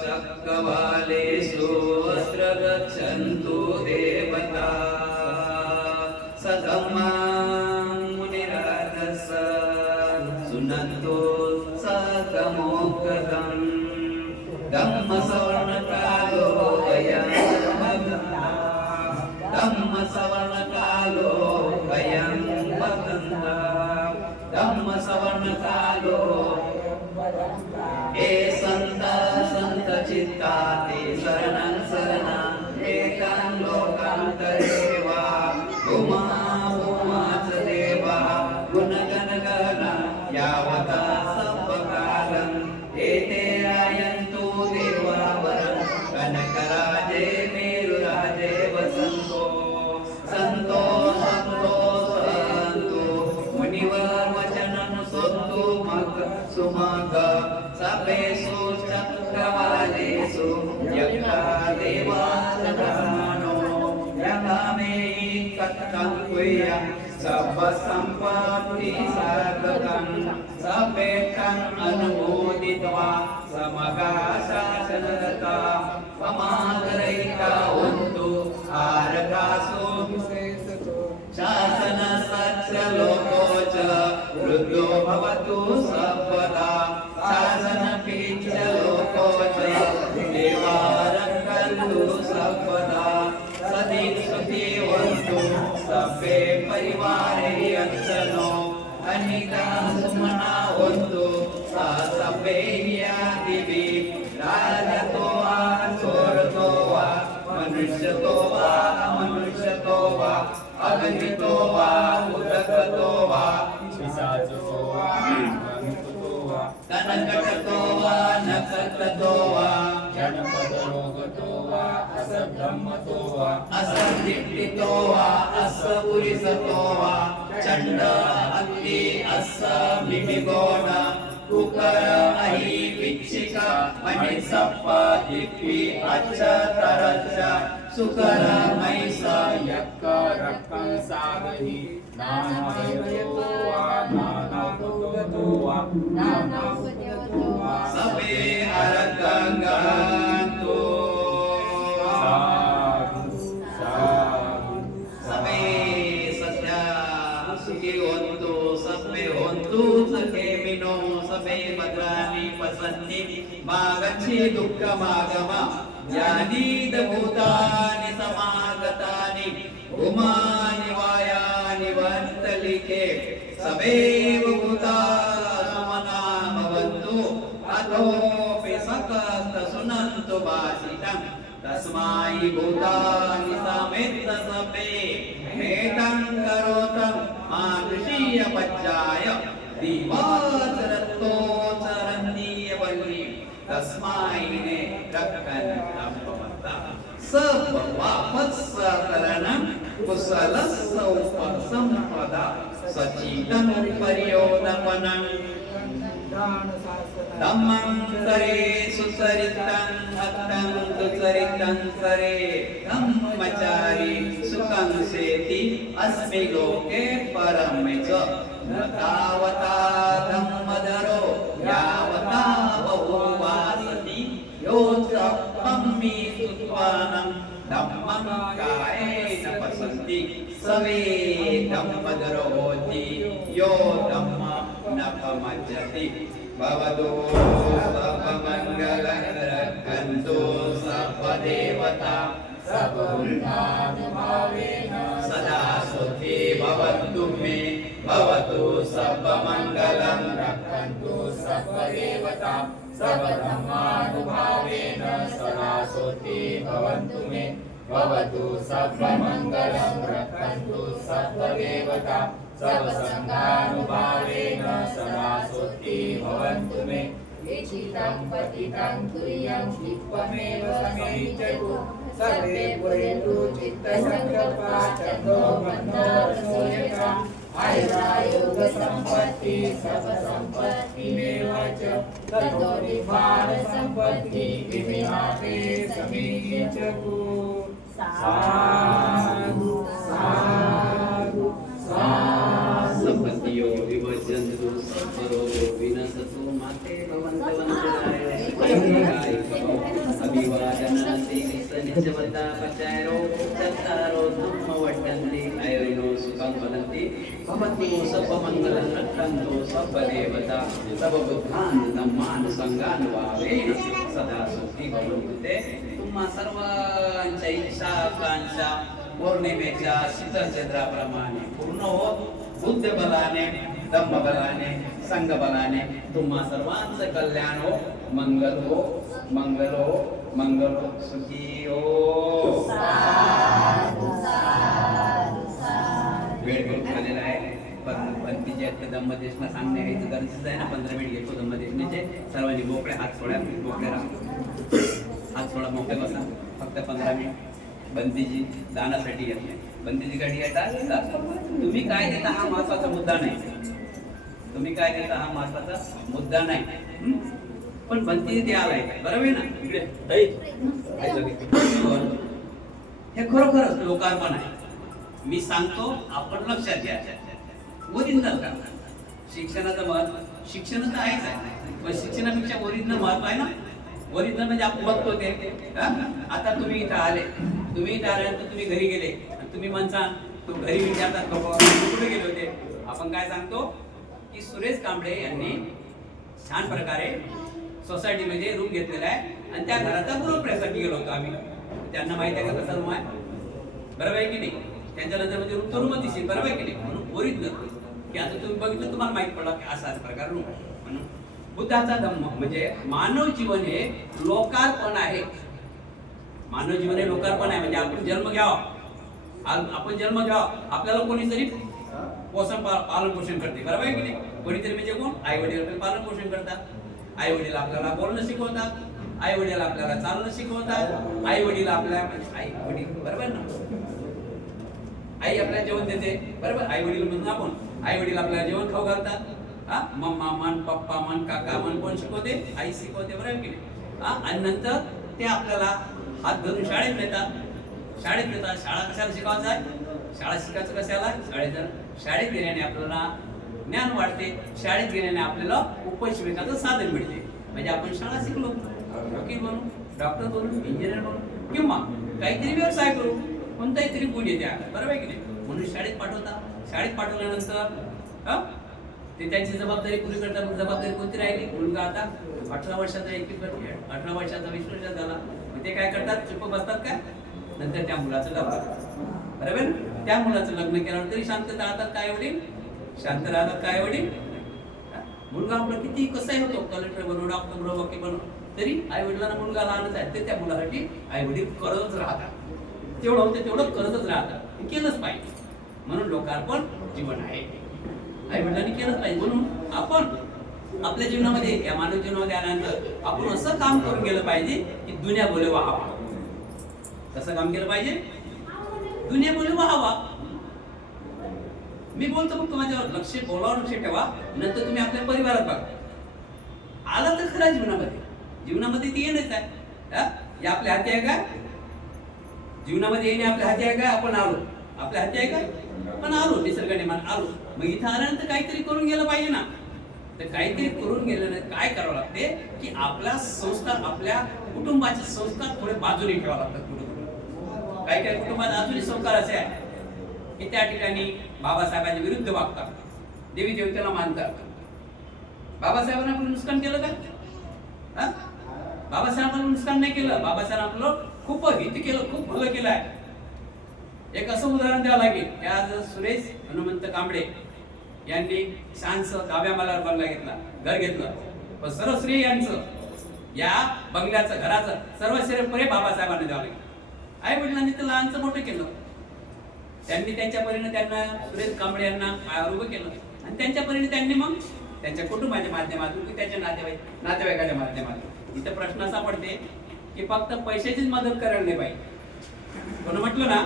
चक्रवालेषु अत्र गच्छन्तु देवता सधम्मां मुनिराजस सुनन्तो सकमोक्तम् धम्मसवर्णकालो अयं धम्मसवर्णकालो अयं धम्मसवर्णकालो हे संत चित्ता ते शरणं एकां लोकां तदेवा उमाच देवा गुणगणगण यावता सर्वकालम् एते रायन्तु देवावरं कनकराजे मेरुराजे वसन्तो सन्तो मुनिवर वचनं सोत्तु सुमग सपेषु चक्रवालेषु यज्ञा देवासदानो यगामेहि तत्तं कुर्या सर्वसम्पत्ति साधकं सपेक्षं अनुमोदित्वा समगा शासनरता समादरयिता हन्तु आरकासु शासन सच्चलोको च वृद्धो भवतु सर्वदा शासन लोको च देवारङ्कन्तु सर्वदा सदीक्षिवन्तु सभ्ये परिवारे यत्सनो अनिता सुमना वन्तु सा सभ्येयादिवि राजतो वा सोरतो वा मनुष्यतो वा अमनुष्यतो वा अगणितो वा उदकतो वा पिशाचो वा कनकटतो वा नकटतो वा जनपदरोगतो वा असब्रह्मतो वा असदिष्टितो वा असपुरिसतो वा चंड हत्ती अस मिमिगोण कुकर अहि विक्षिका मणिसप्प दिप्पी अच्छ तरच्च सुकर मैस यक्क रक्कं सागहि नानावयवो वा नानावगतो वा नानावगतो वा सबे अरगंगन्तु सबे सत्या सुखी होन्तु सबे होन्तु सखे मिनो सबे भद्राणि पसन्ति मा गच्छे दुःखमागमा यानीद भूतानि समागतानि उमानि वायानि वर्तलिके सवेव भूता सुमना भवन्तु अथोऽपि सकस्त सुनन्तु भाषितं तस्मै भूतानि समेत सपे मेतं करोतं मानुषीय पज्जाय दिवाचरतोचरन्तीय वल्ली तस्मै ने रक्षन्तं भवता सपवापत्सकरणं कुशलस्य उपसम्पदा सचितं पर्योदपनं धम्मं सरे सुचरितं भक्तं सुचरितं सरे धम्मचारी सुखं सेति अस्मि लोके परमे च न तावता धम्मधरो यावता बहुवासति यो चप्पम्मि सुत्वानं धम्मं कायेन पसन्ति सवे धम्मधरो होति यो धम्मं न पमज्जति भवतो सर्वमङ्गलं रक्षन्तु सर्वदेवता सर्वभूतानुभावेन सदा सुखी भवन्तु मे भवतु सर्वमङ्गलं रक्षन्तु सर्वदेवता सर्वधर्मानुभावेन सदा सोति भवन्तु मे भवतु सर्वमङ्गलं रक्षन्तु सर्वदेवता सर्वसङ्गानुभावेन सदा सोति भवन्तु मे इच्छितं पतितं तुल्यं त्वमेव समीचतु सर्वे पुरेन्तु चित्तसङ्कल्पा चन्द्रो मन्दरसोऽयथा आयुरायोगसम्पत्ति सर्वसम्पत्तिमेव च ततो निब्बाणसम्पत्ति विविहाते समीचतु साधु साधु साधु संपत्तियो विभजन्तु सर्वरोगो विनशतु माते भवन्तवन्तराय अभिवादनाति नित्यवता पचारो चत्तारो धम्मवट्टन्ति आयुर्नो सुखं वदन्ति भवतु सर्वमङ्गलं रक्षन्तु सर्वदेवता सर्वबुद्धान् धम्मान् संगानुभावेन सदा सुखी भवन्तु ते तुम्हा सर्वांच्या इच्छा आकांक्षा पौर्णिमेच्या शीतलचंद्राप्रमाणे पूर्ण हो बुद्ध बलाने धम्म बलाने संघ बलाने तुम्हा सर्वांचं कल्याण हो मंगल हो मंगल हो मंगल हो सुखी हो वेळ करून आलेला आहे पण तिचे दंपतींना सांगणे यायचं गरजेचं आहे ना 15 मिनिट घेतो दंपतीचे सर्वांनी मोकळे हात सोडा मोकळे राहा हात सोडा मोकळे बसा फक्त 15 मिनिट बंदीची दानासाठी येत नाही बंदीची गाडी येतात तुम्ही काय देता हा महत्वाचा मुद्दा नाही तुम्ही काय देता हा महत्वाचा मुद्दा नाही पण बंदी द्यायला आहे बरोबर ना इकडे हे खरोखरच लोकार्पण आहे मी सांगतो आपण लक्षात घ्या ओरिजिनल का शिक्षणाचं महत्व शिक्षण तर आहेच आहे पण शिक्षणापेक्षा ओरिजिनल महत्व आहे ना ओरिजिनल म्हणजे आपण बघतो ते आता तुम्ही इथं आले आल्यानंतर तुम्ही घरी गेले आणि तुम्ही म्हणता तो घरी विचारतात कुठे गेले होते आपण काय सांगतो की सुरेश कांबळे यांनी छान प्रकारे सोसायटीमध्ये रूम घेतलेला आहे आणि त्या घराचा गृहप्रवेशासाठी गेलो होतो आम्ही त्यांना माहिती आहे का कसा रूम आहे बरोबर आहे की नाही त्यांच्या नजरेमध्ये रूम तो रूमच दिसेल बरोबर आहे की नाही म्हणून ओरिजिनल की आता तुम्ही बघितलं तुम्हाला माहित पडला की असा प्रकार रूम आहे म्हणून बुद्धाचा धम्म म्हणजे मानव जीवन हे लोकार्पण आहे मानव जीवन हे लोकार्पण आहे म्हणजे आपण जन्म घ्यावा आपल्याला कोणीतरी पालन पोषण करते बरोबर आहे की नाही कोणीतरी म्हणजे कोण आई वडील आपल्याला पालन पोषण करतात आई वडील आपल्याला बोलणं शिकवतात आई वडील आपल्याला चालणं शिकवतात आई वडील आपल्या आई वडील बरोबर ना आई आपल्याला जेवण देते बरोबर आई वडील म्हणून आपण आई वडील आपल्याला जेवण खाऊ घालतात हा मम्मा मन पप्पा मन काका मन कोण शिकवते आई शिकवते बरोबर की नाही आणि नंतर ते आपल्याला हात धरून शाळेत नेतात शाळा कशाला शिकवायचं आहे शाळा शिकायचं कशाला शाळेत गेल्याने आपल्याला ज्ञान वाढते शाळेत गेल्याने आपल्याला उपजीविकाचं साधन मिळते म्हणजे आपण शाळा शिकलो वकील बनू डॉक्टर बनू इंजिनियर बनू किंवा काहीतरी व्यवसाय करू कोणताही तरी गुण येते बरोबर आहे की नाही म्हणून शाळेत पाठवता शाळेत पाठवल्यानंतर ते त्यांची जबाबदारी पुरी करतात. जबाबदारी कोणती राहिली? मुलगा आता 18 वर्षाचा 18 वर्षाचा 20 वर्षाचा झाला, मग ते काय करतात? चुप बसतात का? नंतर त्या मुलाचं लग्न करतात. बरोबर? त्या मुलाचं लग्न केल्यावर तरी शांत राहतात काय वडील? शांत राहतात काय वडील? मुलगा आपला किती कसाही होतो, कलेक्टर बनव, डॉक्टर बनव, वकील बनव, तरी आई वडिलांना मुलगा लहानच आहे ते त्या मुलासाठी आई वडील करतच राहतात. तेवढं होते तेवढं करतच राहतात. हे केलंच पाहिजे. म्हणून लोकार्पण जीवन आहे, आई वडिलांनी केलंच पाहिजे. म्हणून आपण आपल्या जीवनामध्ये, या मानव जीवनामध्ये आल्यानंतर आपण असं काम करून गेलं पाहिजे की दुनिया बोले वाहावा. कसं काम केलं पाहिजे? दुनिया बोले वाहावा. मी बोलतो मग माझ्यावर लक्ष, बोलावर लक्ष ठेवा. नंतर तुम्ही आपल्या परिवारात बघा. आला तर खरा जीवनामध्ये ती येणच आहे. हे आपल्या हाती आहे का? जीवनामध्ये येणे आपल्या हाती आहे का? आपण आलो, आपल्या हाती आहे का? पण आलो, निसर्गाने मान आलो. मग इथं आल्यानंतर काहीतरी करून गेलं पाहिजे ना. तर काहीतरी करून गेल्यानंतर काय करावं लागते की आपला संस्कार, आपल्या कुटुंबाचे संस्कार थोडे बाजूने ठेवावे लागतात. काही काही कुटुंबात अजूनही संस्कार असे आहे की त्या ठिकाणी बाबासाहेबांच्या विरुद्ध वागतात, देवी देवतेला मानतात. बाबासाहेबांना आपण नुकसान केलं का? बाबासाहेबांना नुकसान नाही केलं. बाबासाहेब आपलं खूप हित केलं, खूप भलं केलं आहे. एक असं उदाहरण द्यावं लागेल की आज सुरेश हनुमंत कांबळे यांनी छानसं डाव्या मालावर बंगला घेतला, घर घेतलं. पण सर्व श्रेय यांचं, या बंगल्याचं, घराचं सर्व श्रेय बाबासाहेबांना द्यावं लागेल. आई वडिलांनी तर लहानचं मोठं केलं. त्यांनी त्यांच्या परीने त्यांना, सुरेश कांबळे यांना पायावर उभं केलं आणि त्यांच्या परीने त्यांनी मग त्यांच्या कुटुंबाच्या माध्यमातून की त्याच्या नातेवाईकाच्या माध्यमातून. इथं प्रश्न असा पडते की फक्त पैशाचीच मदत करायला नाही पाहिजे. कोण म्हटलं ना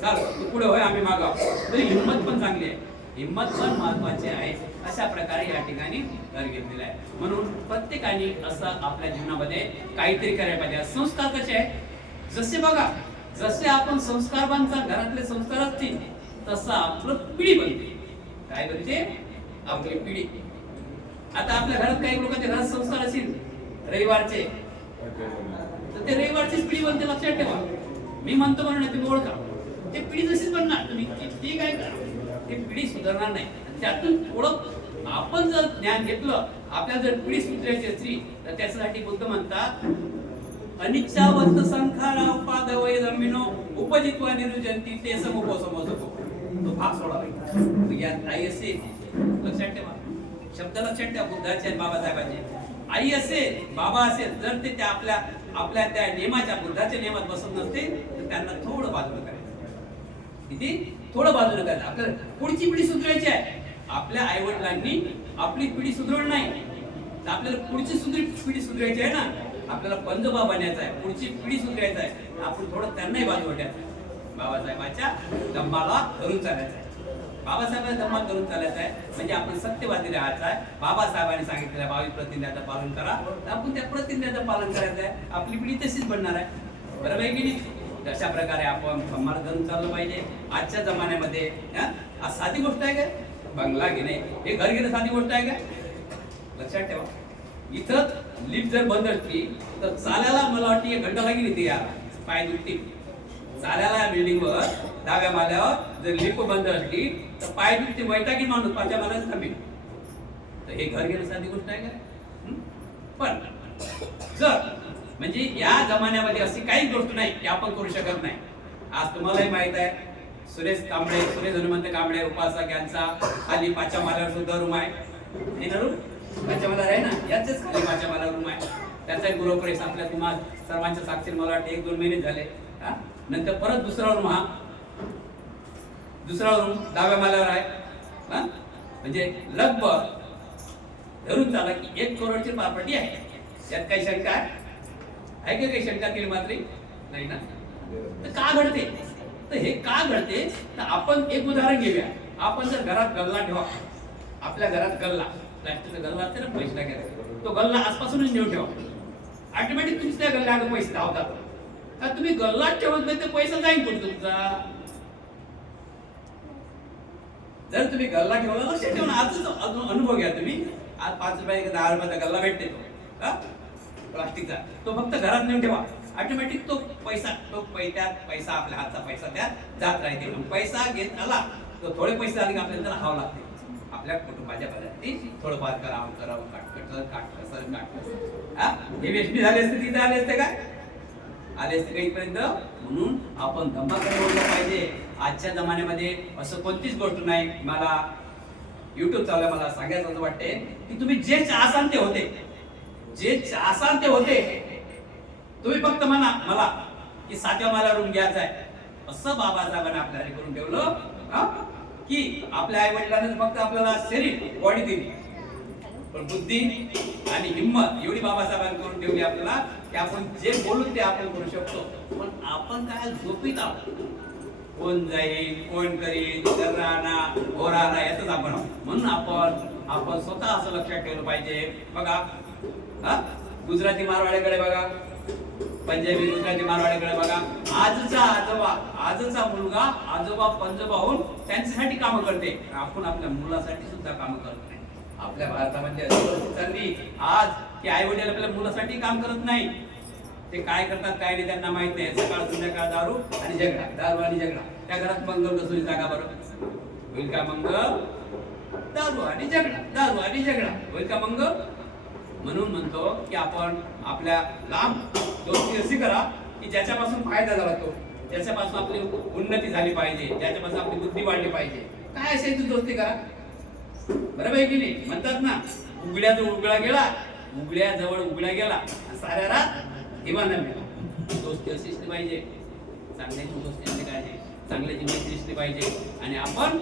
चाल तू पुढे होय, आम्ही मागाव, तरी हिंमत पण चांगली आहे. हिंमत पण महत्वाची आहे. अशा प्रकारे या ठिकाणी घर घेतलेलं आहे. म्हणून प्रत्येकाने असं आपल्या जीवनामध्ये काहीतरी करायला पाहिजे. संस्कार कसे आहे? जसे बघा, जसे आपण संस्कारवांचा घरातले संस्कार असतील तसं आपलं पिढी बनते. काय बनते? आपली पिढी. आता आपल्या घरात काही लोकांच्या घरात संस्कार असतील रविवारचे, तर ते रविवारचीच पिढी बनते. लक्षात ठेवा. मी म्हणतो म्हणून तुम्ही ओळखा, ते पिढी जशीच बनणार. तुम्ही किती काय करा, ते पिढी सुधारणार नाही. त्यातून थोडं आपण जर ज्ञान घेतलं, आपल्या जर पिढी सुधारायची असली तर त्याच्यासाठी बुद्ध म्हणतात अनिच्छावंत संखारा उपादवय जमिनो उपजित्वा निरुजंती ते समुपसमोसको. तो भाग सोडावा. यात आई असेल, लक्षात ठेवा, शब्द लक्षात ठेवा, बुद्धाचे आणि बाबासाहेबांचे. आई असेल, बाबा असेल, जर ते त्या आपल्या त्या नियमाच्या, बुद्धाच्या नियमात बसत नसते तर त्यांना थोडं बाजूला करायचं. किती? थोडं बाजूला करायचं. आपल्याला पुढची पिढी सुधारायची आहे. आपल्या आई वडिलांनी आपली पिढी सुधारली नाही तर आपल्याला पुढची पिढी सुधारायची आहे ना. आपल्याला पंजोबा बनायचं आहे, पुढची पिढी सुधारायचं आहे. आपण थोडं त्यांनाही बाजूला ठेवायचं. बाबासाहेबांच्या दंबाला धरून चालायचं आहे. बाबासाहेबांच्या दंबाला धरून चालायचं आहे म्हणजे आपण सत्यवादी राहायचं आहे. बाबासाहेबांनी सांगितलेल्या 22 प्रतिज्ञाचं पालन करा, तर आपण त्या प्रतिज्ञाचं पालन करायचं आहे. आपली पिढी तशीच बनणार आहे. बरोबर आहे की नाही? अशा प्रकारे आपण दंबाला धरून चाललं पाहिजे. आजच्या जमान्यामध्ये आज साधी गोष्ट आहे काय? बंगला घेणे, हे घर घेणं साधी गोष्ट आहे काय? लक्षात ठेवा. इथं लिफ्ट जर बंद असली तर चालायला मला वाटतं 1 घंटा लागेल इथे यायला, पाय दुखतील. चालायला बिल्डिंगवर डाव्या माल्यावर जर लिफ्ट बंद असली तर पाय दुखते, वैतागी माणूस 5व्या माल्यावर थांबेल. तर हे घर घेणं साधी गोष्ट आहे का? पण जर म्हणजे या जमान्यामध्ये अशी काहीच गोष्ट नाही की आपण करू शकत नाही. आज तुम्हालाही माहित आहे, सुरेश हनुमंत कांबळे उपासक यांचा खाली 5व्या माल्यावर सुद्धा रूम आहे. रूम 5व्या माल्यावर आहे ना, याचेच खाली 5व्या माल्यावर रूम आहे. त्याचा एक गृहप्रवेश आपल्या तुम्हा सर्वांच्या साक्षीने मला वाटते 1-2 महिने झाले. नंतर परत दुसरा रूम डाव्या माल्यावर आहे. म्हणजे लगभग धरून चाला की 1 करोडची प्रॉपर्टी आहे. यात काही शंका आहे का? काही शंका केली मात्र नाही ना. तर का घडते? तर हे का घडते तर आपण एक उदाहरण घेऊया. आपण जर घरात गल्ला ठेवा, आपल्या घरात गल्ला, प्लास्टिकचा गल्ला असते ना पैसे टाकायला, तो गल्ला आसपासूनच नेऊन ठेवा. ऑटोमॅटिक तुमच्या गल्ल्याला पैसे धावतात. का तुम्ही गल्ला ठेवत नाही तर पैसा जाईल कुठे तुमचा? जर तुम्ही गल्ला ठेवला, लक्षात ठेवा, आजच अनुभव घ्या तुम्ही. आज 5 रुपये 10 रुपयाचा गल्ला भेटते तो प्लास्टिकचा, तो फक्त घरात नेऊन ठेवा. ऑटोमॅटिक तो पैसा आपल्या हातचा पैसा त्यात जात राहते. पैसा घेत आला तर थोडे पैसे आले की आपल्याला त्याला हाव लागते. आपल्या कुटुंबाच्या पद्धती थोडंफार करावं काटकसर हा हे वेष्टी झाले असते तिथे आले असते काय आले असते काहीपर्यंत म्हणून आपण धम्माकडे बोललं पाहिजे. आजच्या जमान्यामध्ये असं कोणतीच गोष्ट नाही. मला युट्यूब चालू मला सांगायचं असं वाटते की तुम्ही जे चाहसान ते होते, जे चाहसान ते होते. तुम्ही फक्त मला की 7व्या मला रूम घ्यायचा आहे असं बाबासाहेबांनी आपल्याला करून ठेवलं की आपल्या आई वडिलांनी फक्त आपल्याला शरीर बॉडी दिली पण बुद्धी आणि हिंमत एवढी बाबासाहेबांनी करून ठेवली आपल्याला की आपण जे बोलू ते आपण करू शकतो. पण आपण काय झोपीत आहोत. कोण जाईल कोण करील राहणार हो राहणार यातच आपण म्हणून आपण स्वतः असं लक्षात ठेवलं पाहिजे. बघा गुजराती मारवाड्याकडे बघा, पंजाबी गुजराती मारवाड्याकडे बघा. आजचा मुलगा आजोबा पंजोबा होऊन त्यांच्यासाठी कामं करते. आपण आपल्या मुलासाठी सुद्धा कामं करत नाही. आपल्या भारतामध्ये चालली आज की आई वडील आपल्या मुलासाठी काम करत नाही. ते काय करतात काय नाही त्यांना माहित नाही. सकाळ संध्याकाळ दारू आणि झगडा. त्या घरात मंगल कसली जागा बरं होईल का? मंगल दारू आणि झगडा होईल का मंगल? म्हणून म्हणतो की आपण आपल्या लांब दोस्ती अशी करा की ज्याच्यापासून फायदा झाला तो, ज्याच्यापासून आपली उन्नती झाली पाहिजे, ज्याच्यापासून आपली बुद्धी वाढली पाहिजे. काय असेल ती दोस्ती करा. बरोबर आहे की नाही? म्हणतात ना उघड्याजवळ उघड्या गेला साऱ्या रात हिवाना मिळाला. दोस्ती अशी असली पाहिजे. चांगल्याची दोस्ती असली पाहिजे, चांगल्याची मैत्री असली पाहिजे आणि आपण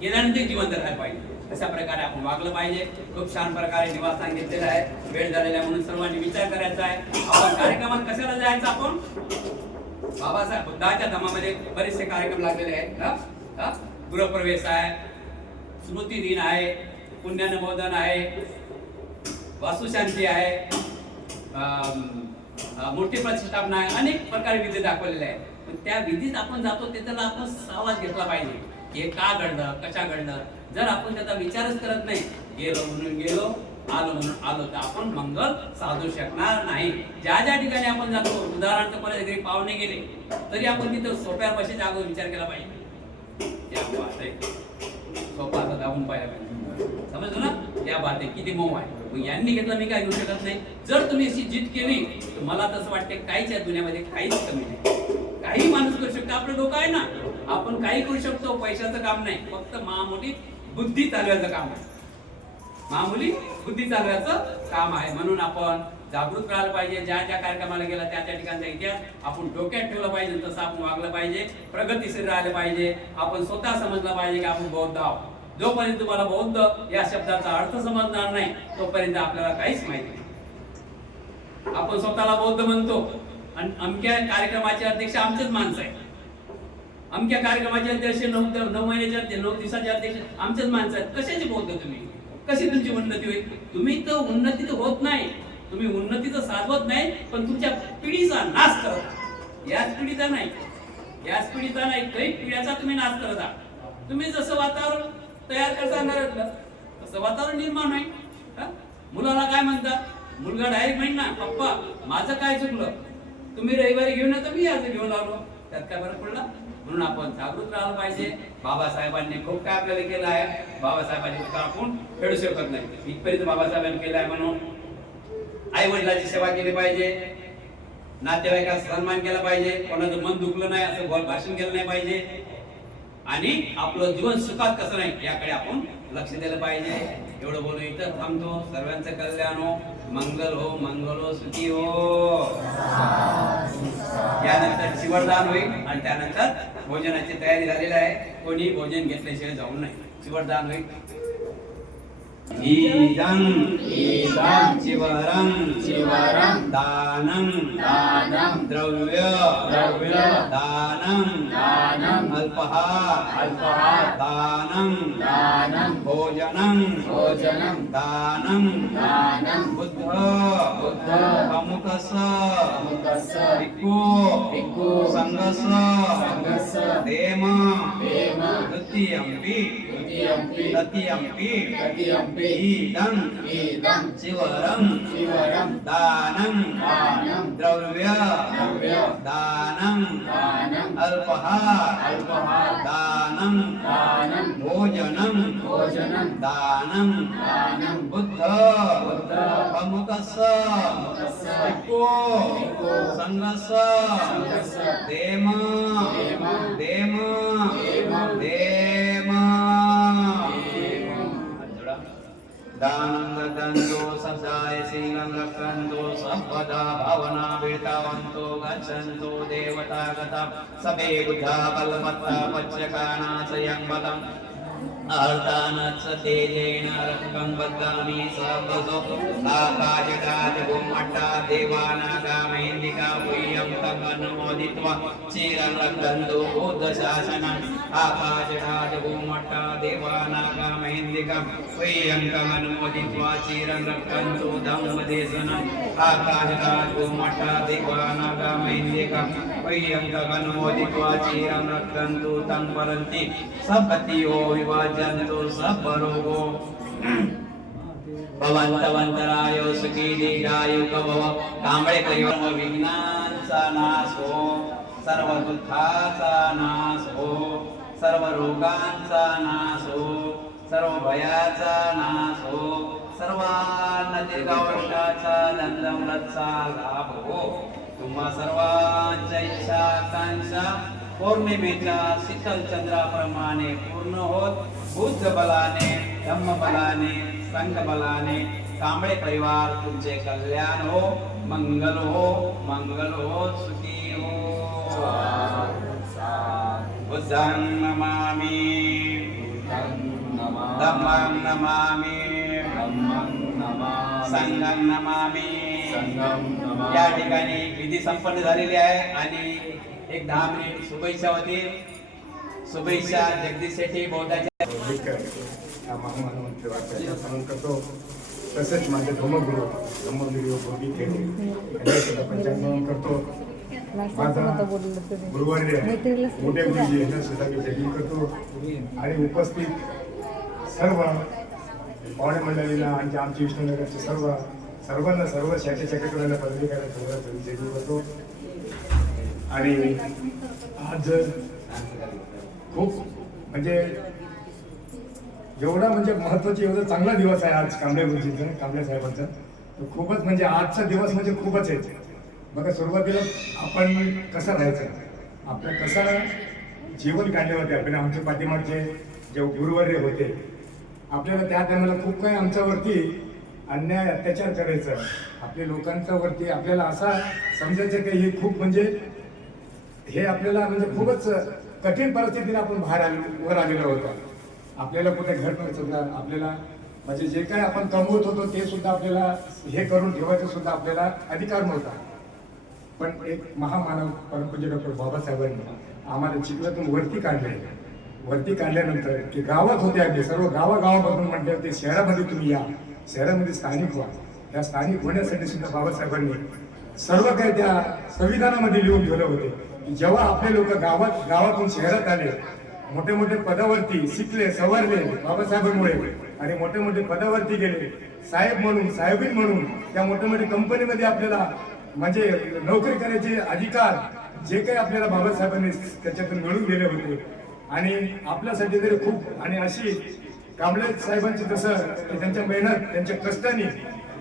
गेल्यानंतर जिवंत राहायला पाहिजे. अशा प्रकारे आपण वागलं पाहिजे. खूप छान प्रकारे निवास सांगितलेला आहे. वेळ झालेला म्हणून सर्वांनी विचार करायचा आहे. आपण कार्यक्रमात कशाला जायचं? आपण बाबासाहेब बुद्धाच्या धम्मामध्ये बरेचसे कार्यक्रम लागलेले आहेत. गृहप्रवेश आहे, स्मृती दिन आहे, पुण्यनमोदन आहे, वास्तुशांती आहे, मूर्ती प्रतिष्ठापना आहे. अनेक प्रकारे विधी दाखवलेले आहेत. पण त्या विधीत आपण जातो ते त्याला आपण सावध घेतला पाहिजे. हे का घडलं, कशा घडलं? जर आपण त्याचा विचारच करत नाही, गेलो म्हणून गेलो, आलो म्हणून आलो, तर आपण मंगल साधू शकणार नाही. ज्या ठिकाणी आपण जातो, उदाहरणार्थ कोणाच्या घरी पाहुणे गेले तरी आपण तिथं सोप्या पैशाच्या अगोदर विचार केला पाहिजे. सोपा असं दाबून पाहिला पाहिजे. समजलं ना? या बात आहे. किती मऊ आहे. मग यांनी घेतलं मी काय घेऊ शकत नाही. जर तुम्ही अशी जिद केली तर मला तसं वाटते काहीच या दुनियामध्ये काहीच कमी नाही. काही माणूस करू शकतो. आपलं डोकं आहे ना, आपण काही करू शकतो. पैशाचं काम नाही, फक्त मामुली बुद्धी चालवायचं काम आहे. मामुली बुद्धी चालवायचं काम आहे. म्हणून आपण जागृत राहायला पाहिजे. ज्या कार्यक्रमाला गेला त्या ठिकाणचा इतिहास आपण डोक्यात ठेवला पाहिजे. तसं आपण वागलं पाहिजे. प्रगतीशील राहिलं पाहिजे. आपण स्वतः समजलं पाहिजे की आपण बौद्ध आहोत. जोपर्यंत तुम्हाला बौद्ध या शब्दाचा अर्थ समजणार नाही तोपर्यंत आपल्याला काहीच माहिती नाही. आपण स्वतःला बौद्ध म्हणतो आणि अमक्या कार्यक्रमाचे अध्यक्ष आमचेच माणसं आहे. अमक्या कार्यक्रमाचे अध्यक्ष 9 महिन्याचे 9 दिवसाचे अध्यक्ष आमचेच माणसं आहेत. कशाचे बौद्ध तुम्ही? कशी तुमची उन्नती होईल? तुम्ही तर उन्नती तर होत नाही. तुम्ही उन्नती तर साधवत नाही, पण तुमच्या पिढीचा नाश करत. याच पिढीचा नाही, काही पिढ्याचा तुम्ही नाश करत आहात. तुम्ही जसं वातावरण तयार करता तसं वातावरण निर्माण होईल. मुलाला काय म्हणतात? मुलगा डायरेक्ट म्हणेल ना, पप्पा माझं काय चुकलं? तुम्ही रविवारी घेऊन येतो, मी आज घेऊन आलो, त्यात काय फरक पडला? म्हणून आपण जागृत राहायला पाहिजे. बाबासाहेबांनी खूप काय आपल्याला केलं आहे. बाबासाहेबांनी आपण फेडू शकत नाही. इथपर्यंत बाबासाहेबांनी केलं आहे. म्हणून आई वडिलांची सेवा केली पाहिजे. नातेवाईकांचा सन्मान केला पाहिजे. कोणाचं मन दुखलं नाही असं भाषण केलं नाही पाहिजे. आणि आपलं जीवन सुखात कसं नाही याकडे आपण लक्ष दिलं पाहिजे. एवढं बोलून इथं थांबतो. सर्वांचं कल्याण हो, मंगल हो, सुखी हो. यानंतर शिवरदान होईल आणि त्यानंतर भोजनाची तयारी झालेली आहे. कोणी भोजन घेतल्याशिवाय जाऊ नये. शिवरदान होईल. ईदं शिवरं दानं द्रव्य दानं अल्पः दानं भोजनं दानं बुद्ध अमुकस भिक्खु संघस देम द्वितीयंपि द्वितीयम्पि तृतीयम्पि तृतीयम्पि इदं इदं शिवरं शिवरं दानं दानं द्रव्य दानं अल्पहार दानं भोजनं दानं बुद्ध प्रमुखस्य एको संघस्य देम दानं ददन्तो सदाय सिंहं रक्षन्तो सर्वदा भावना वेतावन्तो गच्छन्तो देवतागता सबे बुद्धा बलवत्ता पच्यकानाशयं बलम् अर्धानच्च तेजेन रक्तं बद्धामि सर्वसो आकाशकाशभूमट्टा देवानागामैन्दिका पुय्यं तमनुमोदित्वा चिरं रक्षन्तु बुद्धशासनम् आकाशकाशभूमट्टा देवानागामैन्दिका पुय्यं तमनुमोदित्वा चिरं रक्षन्तु धम्मदेशनम् आकाशकाशभूमट्टा देवानागामैन्दिका पुय्यं तमनुमोदित्वा चिरं रक्षन्तु तं परन्ति सपतियो विभाजन्तु सर्वरोगो भवन्तवन्तरायो सुखी दीर्घायु भव कांबळे परिवार विघ्नांचा नाश हो सर्व दुःखाचा नाश हो सर्व रोगांचा नाश हो सर्व भयाचा नाश हो सर्वांना दीर्घायुष्याचा नंदमृतचा लाभ हो तुम्हा सर्वांच्या इच्छा आकांक्षा पौर्णिमेच्या शीतल चंद्राप्रमाणे पूर्ण होत बुद्ध बलाने धम्म बलाने संघ बलाने कांबळे परिवार तुमचे कल्याण हो मंगल हो सुखी हो बुद्धं नमामि धम्मं नमामि संघं नमामि या ठिकाणी विधी संपन्न झालेली आहे आणि एक 10 मिनिट शुभेच्छा होती. शुभेच्छा जगदीश शेट्टी बौद्धाच्या महामानवांचे सन्मान करतो. तसेच माझे धर्मगुरू बोधी खेळे यांना सुद्धा पंचांगम करतो. माझा गुरुवर्य मोठे गुरुजी यांना सुद्धा मी जयंती करतो आणि उपस्थित सर्व पाहुणे मंडळीला आणि आमच्या विष्णुनगरचे सर्वांना सर्व शाखे शाखेकडे पदाधिकाऱ्यांना जयंती करतो. आणि आज खूप म्हणजे एवढा म्हणजे महत्त्वाची एवढा चांगला दिवस आहे आज कांबळे गुरुजीचा कांबळे साहेबांचा. तर खूपच म्हणजे आजचा दिवस म्हणजे खूपच आहे. बघा सुरुवातीला आपण कसं राहायचं आपलं कसं जीवन काढले होते आपण आमच्या पाठीमागचे जे गुरुवर्य होते आपल्याला त्या टायमाला खूप काही आमच्यावरती अन्याय अत्याचार करायचं आपल्या लोकांच्या वरती आपल्याला असा समजायचं की हे खूप म्हणजे हे आपल्याला म्हणजे खूपच कठीण परिस्थितीने आपण वर आलेलो होतो. आपल्याला कुठे घर मिळत सुद्धा आपल्याला म्हणजे जे काही आपण कमवत होतो ते सुद्धा आपल्याला हे करून ठेवायचं सुद्धा आपल्याला अधिकार नव्हता. पण एक महामानव परमपूज्य डॉक्टर बाबासाहेबांनी आम्हाला चिखलातून वरती काढल्यानंतर की गावात होते अगदी सर्व गावागावामधून म्हटले होते शहरामध्ये तुम्ही या शहरामध्ये स्थानिक व्हा. त्या स्थानिक होण्यासाठी सुद्धा बाबासाहेबांनी सर्व काही त्या संविधानामध्ये लिहून ठेवले होते की जेव्हा आपले लोक गावातून शहरात आले मोठे मोठे पदावरती शिकले सवरले बाबासाहेबांमुळे आणि मोठे मोठे पदावरती गेले साहेब म्हणून साहेबीन म्हणून त्या मोठ्या मोठ्या कंपनीमध्ये आपल्याला म्हणजे नोकरी करायचे अधिकार जे काही आपल्याला बाबासाहेबांनी त्याच्यातून मिळून गेले होते. आणि आपल्यासाठी तरी खूप आणि अशी कांबळे साहेबांची जसं त्यांच्या मेहनत त्यांच्या कष्टाने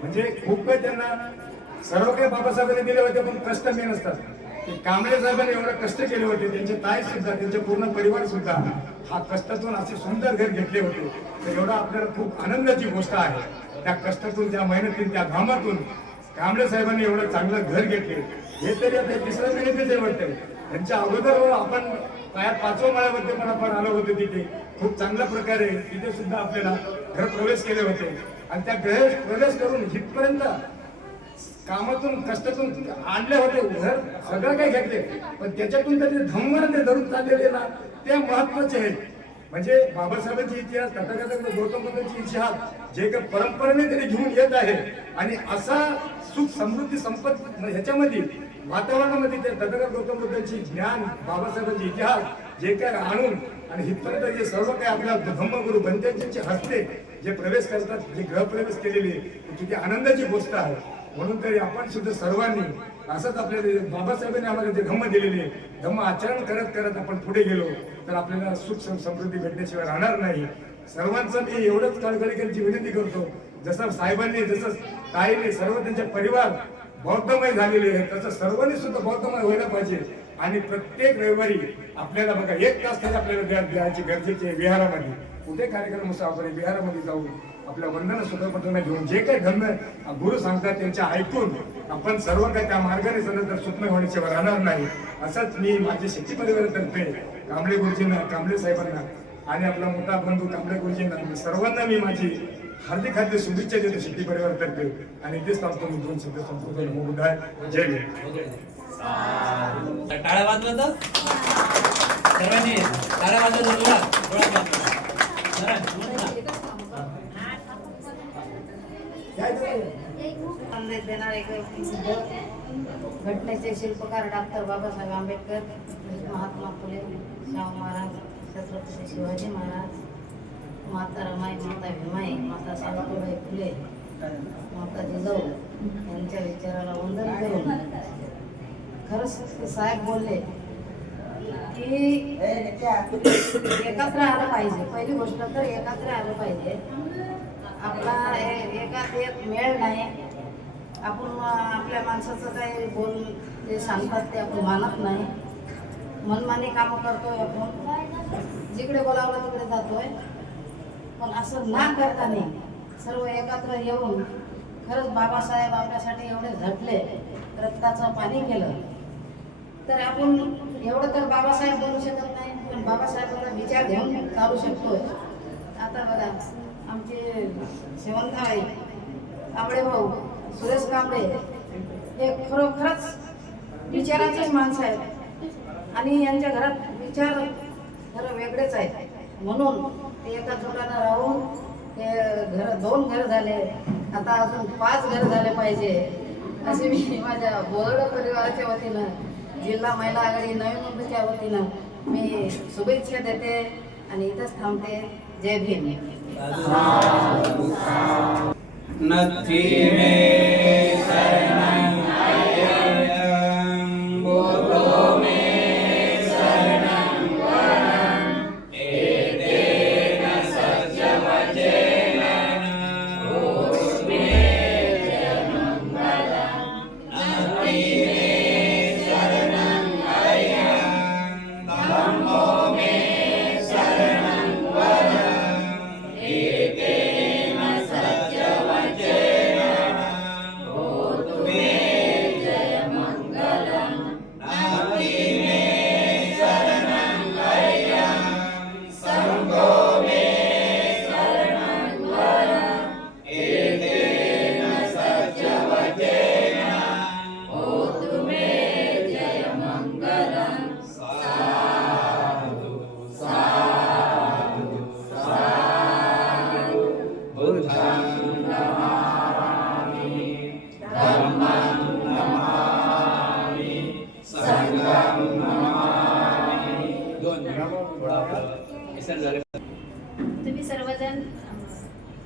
म्हणजे खूप काही त्यांना सर्व काही बाबासाहेबांनी दिले होते पण कष्ट मेन असतात. कांबळे साहेबांनी एवढे कष्ट केले होते त्यांचे ताई सुद्धा त्यांचे पूर्ण परिवार सुद्धा हा कष्टातून असे सुंदर घर घेतले होते. तर एवढा आपल्याला खूप आनंदाची गोष्ट आहे. त्या कष्टातून त्या मेहनतीतून त्या घामातून कांबळे साहेबांनी एवढं चांगलं घर घेतले हे तरी आता तिसऱ्या मिनिटच वाटतंय. त्यांच्या अगोदर आपण 5व्या माळ्यावरती पण आपण आलो होतो तिथे खूप चांगल्या प्रकारे तिथे सुद्धा आपल्याला घर प्रवेश केले होते आणि त्या घर प्रवेश करून इथपर्यंत कामातून कष्टातून आणले होते घर सगळं काही घेतले पण त्याच्यातून त्याचे धम्माने ते धरून चाललेले ना ते महत्वाचे आहेत. म्हणजे बाबासाहेबांचे इतिहास तथागत गौतम बुद्धांचे इतिहास जे काही परंपरेने तरी घेऊन येत आहे आणि असा सुख समृद्धी संपत ह्याच्यामध्ये वातावरणामध्ये ते तथागत गौतम बुद्धांची ज्ञान बाबासाहेबांचे इतिहास जे काही आणून आणि इथपर्यंत जे सर्व काही आपल्या धम्मगुरू बंध्यांचे हस्ते जे प्रवेश करतात, जे गृहप्रवेश केलेले, किती आनंदाची गोष्ट आहे. म्हणून तरी आपण सुद्धा सर्वांनी असंच आपल्याला बाबासाहेबांनी आम्हाला जे धम्म दिलेले, धम्म आचरण करत करत आपण पुढे गेलो तर आपल्याला सुख समृद्धी भेटण्याशिवाय राहणार नाही. सर्वांचं मी एवढंच कळकळीची विनंती करतो, जसं साहेबांनी, जसं ताईने, सर्व त्यांचे परिवार बौद्धमय झालेले आहे, तसं सर्वांनी सुद्धा बौद्धमय व्हायला पाहिजे. आणि प्रत्येक रविवारी आपल्याला बघा 1 तास तरी आपल्याला द्यायची गरजेची आहे. विहारामध्ये कुठे कार्यक्रम असो आपण विहारामध्ये जाऊन आपल्या वंदना सूत्रपत्रांना घेऊन जे काही धर्म गुरु सांगतात त्यांच्या ऐकून आपण सर्व काही त्या मार्गाने चालत तर सुखमय होण्याशिवाय राहणार नाही. असंच मी माझे शेती परिवारातर्फे कांबळे गुरुजींना, कांबळे साहेबांना आणि आपला मोठा बंधू कांबळे गुरुजींना सर्वांना मी माझी हार्दिक हार्दिक शुभेच्छा देतो शेती परिवारातर्फे. आणि तेच सांगतो मी 2 शब्द संपूर्ण मोबाईल. जय भीम. टाळ्या वाजवत सर्वांनी, टाळ्या वाजवत संदेश देणारे घटनेचे शिल्पकार डॉक्टर बाबासाहेब आंबेडकर, महात्मा फुले, शाहू महाराज, छत्रपती शिवाजी महाराज, माता रमाई, माता भीमाई, माता सावित्रीबाई फुले, माता जिजाऊ यांच्या विचाराला वंदन करून खरंच साहेब बोलले की एकत्र आलं पाहिजे. पहिली गोष्ट तर एकत्र आलं पाहिजे. आपला एकात एक मेळ नाही. आपण आपल्या माणसाचं काही बोल ते सांगतात ते आपण मानत नाही. मनमानी कामं करतोय आपण, जिकडे बोलावलं तिकडे जातोय. पण असं ना करताना सर्व एकत्र येऊन खरंच बाबासाहेब आपल्यासाठी एवढे झटले, रक्ताचं पाणी केलं, तर आपण एवढं तर बाबासाहेब बोलू शकत नाही, पण बाबासाहेबांचा विचार घेऊन चालू शकतोय. आता बघा आमचे शेवंताबाई, कांबळे भाऊ, सुरेश कांबळे हे खरोखरच विचाराचेच माणसं आहेत आणि यांच्या घरात विचार खरं वेगळेच आहेत. म्हणून ते एका जोडानं राहून ते 2 घर झाले, आता अजून 5 घर झाले पाहिजे असे मी माझ्या बोर्ड परिवाराच्या वतीनं, जिल्हा महिला आघाडी नवी मुंबईच्या वतीनं मी शुभेच्छा देते आणि इथंच थांबते. जय भीम. नथी मे शरणं अय्यं, बोलो मे शरणं वरं, एतेन सत्यवचेन होतु मे जयमङ्गलं. नथी मे शरणं अय्यं, धम्मो मे शरणं वरं, एतेन सत्यवचेन होतु मे जयमङ्गलं. नथी मे शरणं अय्यं, सङ्घो मे शरणं वरं, एतेन सत्यवचेन होतु मे जयमङ्गलं. साधु साधु साधु. बुद्धं नमामि, धम्मं नमामि, संघं नमामि. 2 मिसळ झाले. तुम्ही सर्वजण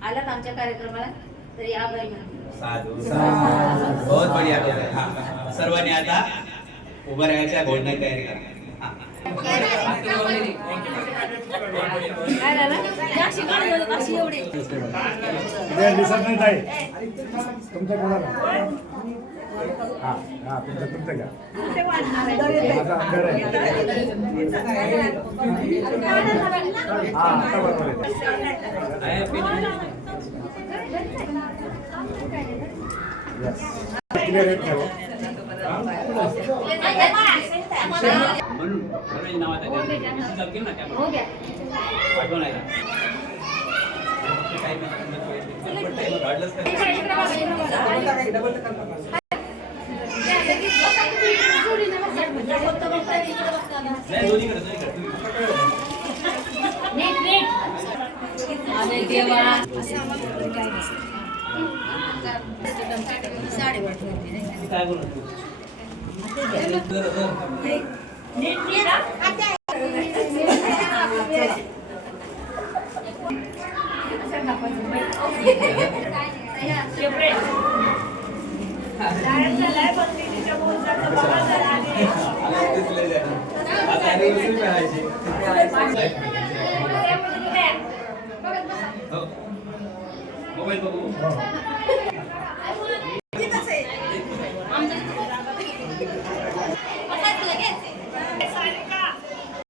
आलात आमच्या कार्यक्रमाला, तर या बरं. साधू साधू. बहुत बढ़िया. हाँ, सर्वांनी आता उभं राहायच्या, बोलण्याची तयारी करा. काय झालं? जास्त काढलं अशी एवढी. दिसत नाही ताई, तुमचं कोणाला? हा हा, तुमचं घ्या. माझा अंधार आहे. हा, आता बरोबर आहे. Yes. Clear आहे का? म्हणून रमेश नावाचा केलं ना हो गया. आठवण आहे का? काही वाढलंच का? नाही, दोन्ही करत अरे देवा. साडी वाटली काय बोलत तू? नीट नीट मोबाईल बघू